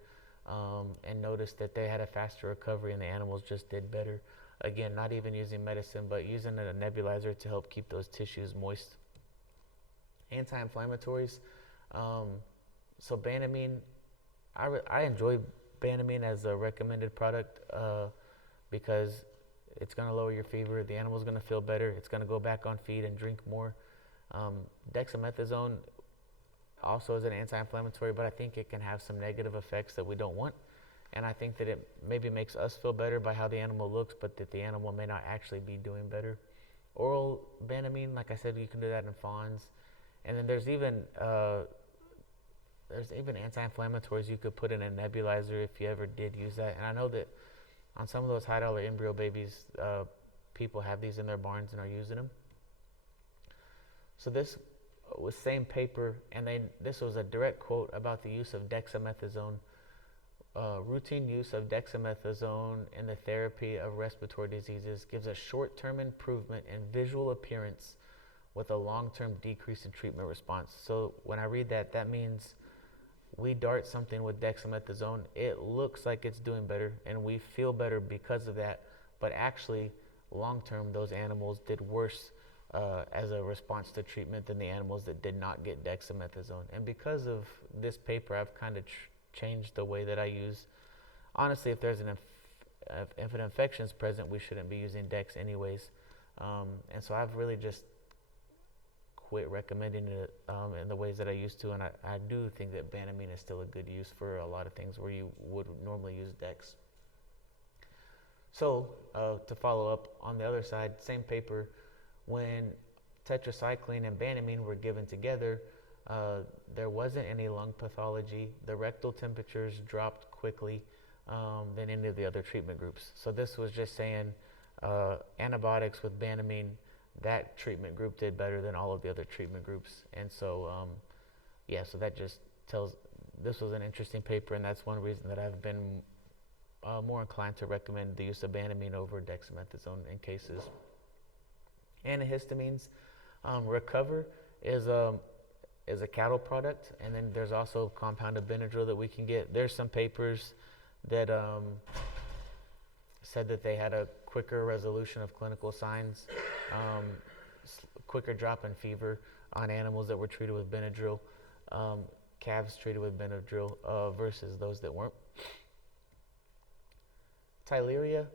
and noticed that they had a faster recovery and the animals just did better. Again, not even using medicine, but using a nebulizer to help keep those tissues moist. Anti-inflammatories. So Banamine, I enjoy Banamine as a recommended product because it's going to lower your fever. The animal's going to feel better. It's going to go back on feed and drink more. Dexamethasone also is an anti-inflammatory, but I think it can have some negative effects that we don't want. And I think that it maybe makes us feel better by how the animal looks, but that the animal may not actually be doing better. Oral Banamine, like I said, you can do that in fawns. And then there's even anti-inflammatories you could put in a nebulizer if you ever did use that. And I know that on some of those high-dollar embryo babies, people have these in their barns and are using them. So this was same paper, and this was a direct quote about the use of dexamethasone. Routine use of dexamethasone in the therapy of respiratory diseases gives a short-term improvement in visual appearance with a long-term decrease in treatment response. So when I read that, that means we dart something with dexamethasone, it looks like it's doing better, and we feel better because of that, but actually, long-term, those animals did worse as a response to treatment than the animals that did not get dexamethasone. And because of this paper, I've kind of changed the way that I use. Honestly, if there's if an infection is present, we shouldn't be using Dex anyways. And so I've really just quit recommending it in the ways that I used to. And I do think that Banamine is still a good use for a lot of things where you would normally use Dex. So to follow up on the other side, same paper, when tetracycline and Banamine were given together, there wasn't any lung pathology. The rectal temperatures dropped quickly than any of the other treatment groups. So this was just saying antibiotics with Banamine, that treatment group did better than all of the other treatment groups. And so, so that just tells, this was an interesting paper, and that's one reason that I've been more inclined to recommend the use of Banamine over dexamethasone in cases. Antihistamines, Recover is a cattle product, and then there's also compounded Benadryl that we can get. There's some papers that said that they had a quicker resolution of clinical signs, quicker drop in fever on animals that were treated with Benadryl, calves treated with Benadryl versus those that weren't. Tyleria,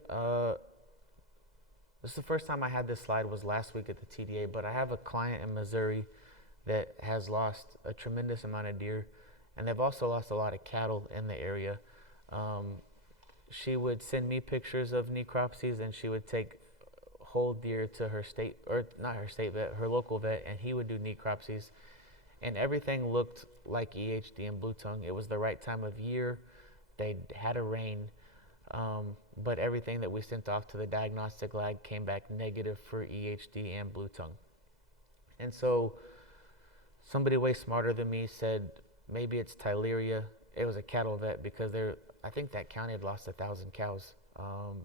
this is the first time I had this slide was last week at the TDA, but I have a client in Missouri that has lost a tremendous amount of deer, and they've also lost a lot of cattle in the area. She would send me pictures of necropsies, and she would take whole deer to her state, or not her state vet, her local vet, and he would do necropsies, and everything looked like EHD and blue tongue. It was the right time of year. They had a rain. But everything that we sent off to the diagnostic lab came back negative for EHD and blue tongue. And so Somebody way smarter than me said maybe it's Tyleria. It was a cattle vet because I think that county had lost 1,000 cows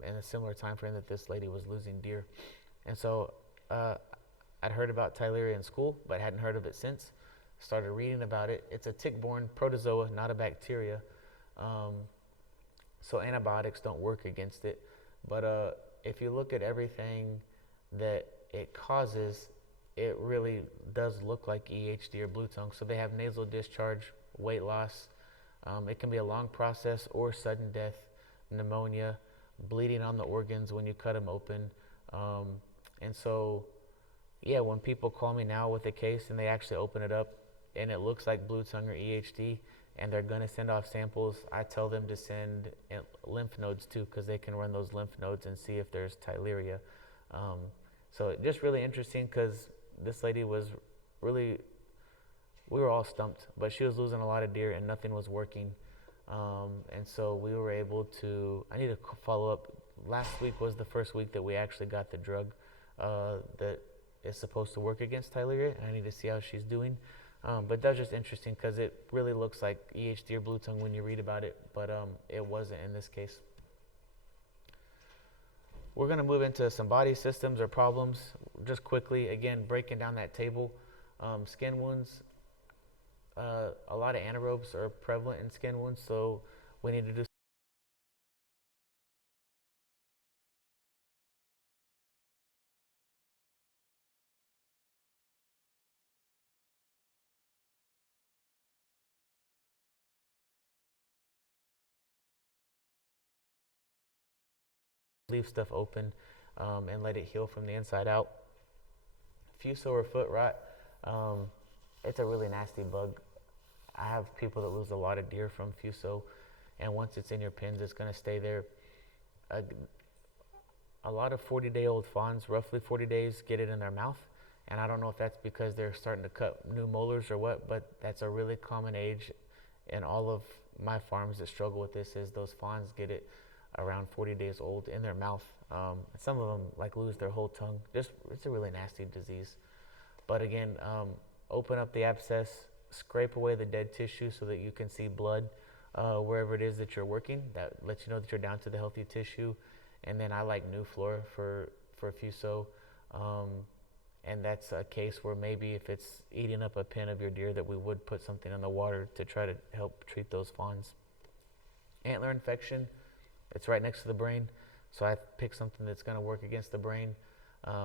in a similar time frame that this lady was losing deer. And so I'd heard about Tyleria in school, but hadn't heard of it since. Started reading about it. It's a tick-borne protozoa, not a bacteria. So antibiotics don't work against it. But if you look at everything that it causes, it really does look like EHD or blue tongue. So they have nasal discharge, weight loss. It can be a long process or sudden death, pneumonia, bleeding on the organs when you cut them open. And so, yeah, when people call me now with a case and they actually open it up and it looks like blue tongue or EHD and they're going to send off samples, I tell them to send lymph nodes too, because they can run those lymph nodes and see if there's Tyleria. So just really interesting because this lady was really, we were all stumped, but she was losing a lot of deer and nothing was working. And so we were able to, I need to follow up. Last week was the first week that we actually got the drug that is supposed to work against Tyleria, and I need to see how she's doing. But that's just interesting because it really looks like EHD or blue tongue when you read about it, but it wasn't in this case. We're going to move into some body systems or problems just quickly. Again, breaking down that table. Skin wounds. A lot of anaerobes are prevalent in skin wounds, so we need to do leave stuff open and let it heal from the inside out. Fuso or foot rot, it's a really nasty bug. I have people that lose a lot of deer from Fuso, and once it's in your pins, it's going to stay there. A lot of 40-day-old fawns, roughly 40 days, get it in their mouth, and I don't know if that's because they're starting to cut new molars or what, but that's a really common age in all of my farms that struggle with this. Is those fawns get it around 40 days old in their mouth. Some of them like lose their whole tongue. Just, it's a really nasty disease. But again, open up the abscess, scrape away the dead tissue so that you can see blood wherever it is that you're working. That lets you know that you're down to the healthy tissue. And then I like Nuflor for Fuso. And that's a case where maybe if it's eating up a pin of your deer, that we would put something in the water to try to help treat those fawns. Antler infection, it's right next to the brain. So I picked something that's going to work against the brain,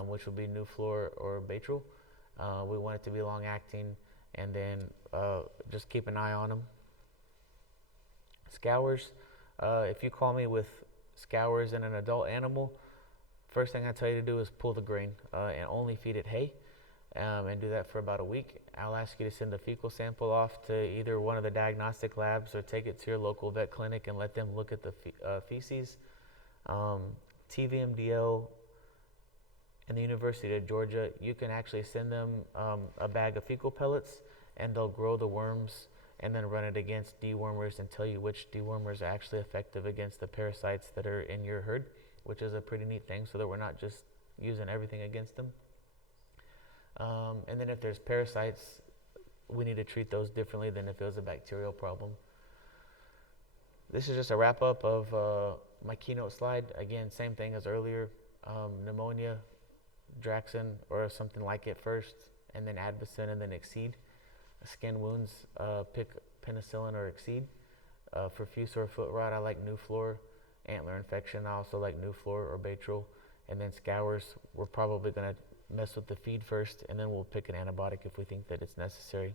which will be Nuflor or Baytril. We want it to be long acting, and then just keep an eye on them. Scours, if you call me with scours in an adult animal, first thing I tell you to do is pull the grain and only feed it hay, and do that for about a week. I'll ask you to send a fecal sample off to either one of the diagnostic labs or take it to your local vet clinic and let them look at the feces. TVMDL and the University of Georgia, you can actually send them a bag of fecal pellets, and they'll grow the worms and then run it against dewormers and tell you which dewormers are actually effective against the parasites that are in your herd, which is a pretty neat thing, so that we're not just using everything against them. And then if there's parasites, we need to treat those differently than if it was a bacterial problem. This is just a wrap up of my keynote slide. Again, same thing as earlier, pneumonia, Draxxin or something like it first, and then Advocin, and then Exceed. Skin wounds, pick penicillin or Exceed. For Fuso or foot rot, I like Nuflor. Antler infection, I also like Nuflor or Baytril. And then scours, we're probably going to mess with the feed first, and then we'll pick an antibiotic if we think that it's necessary.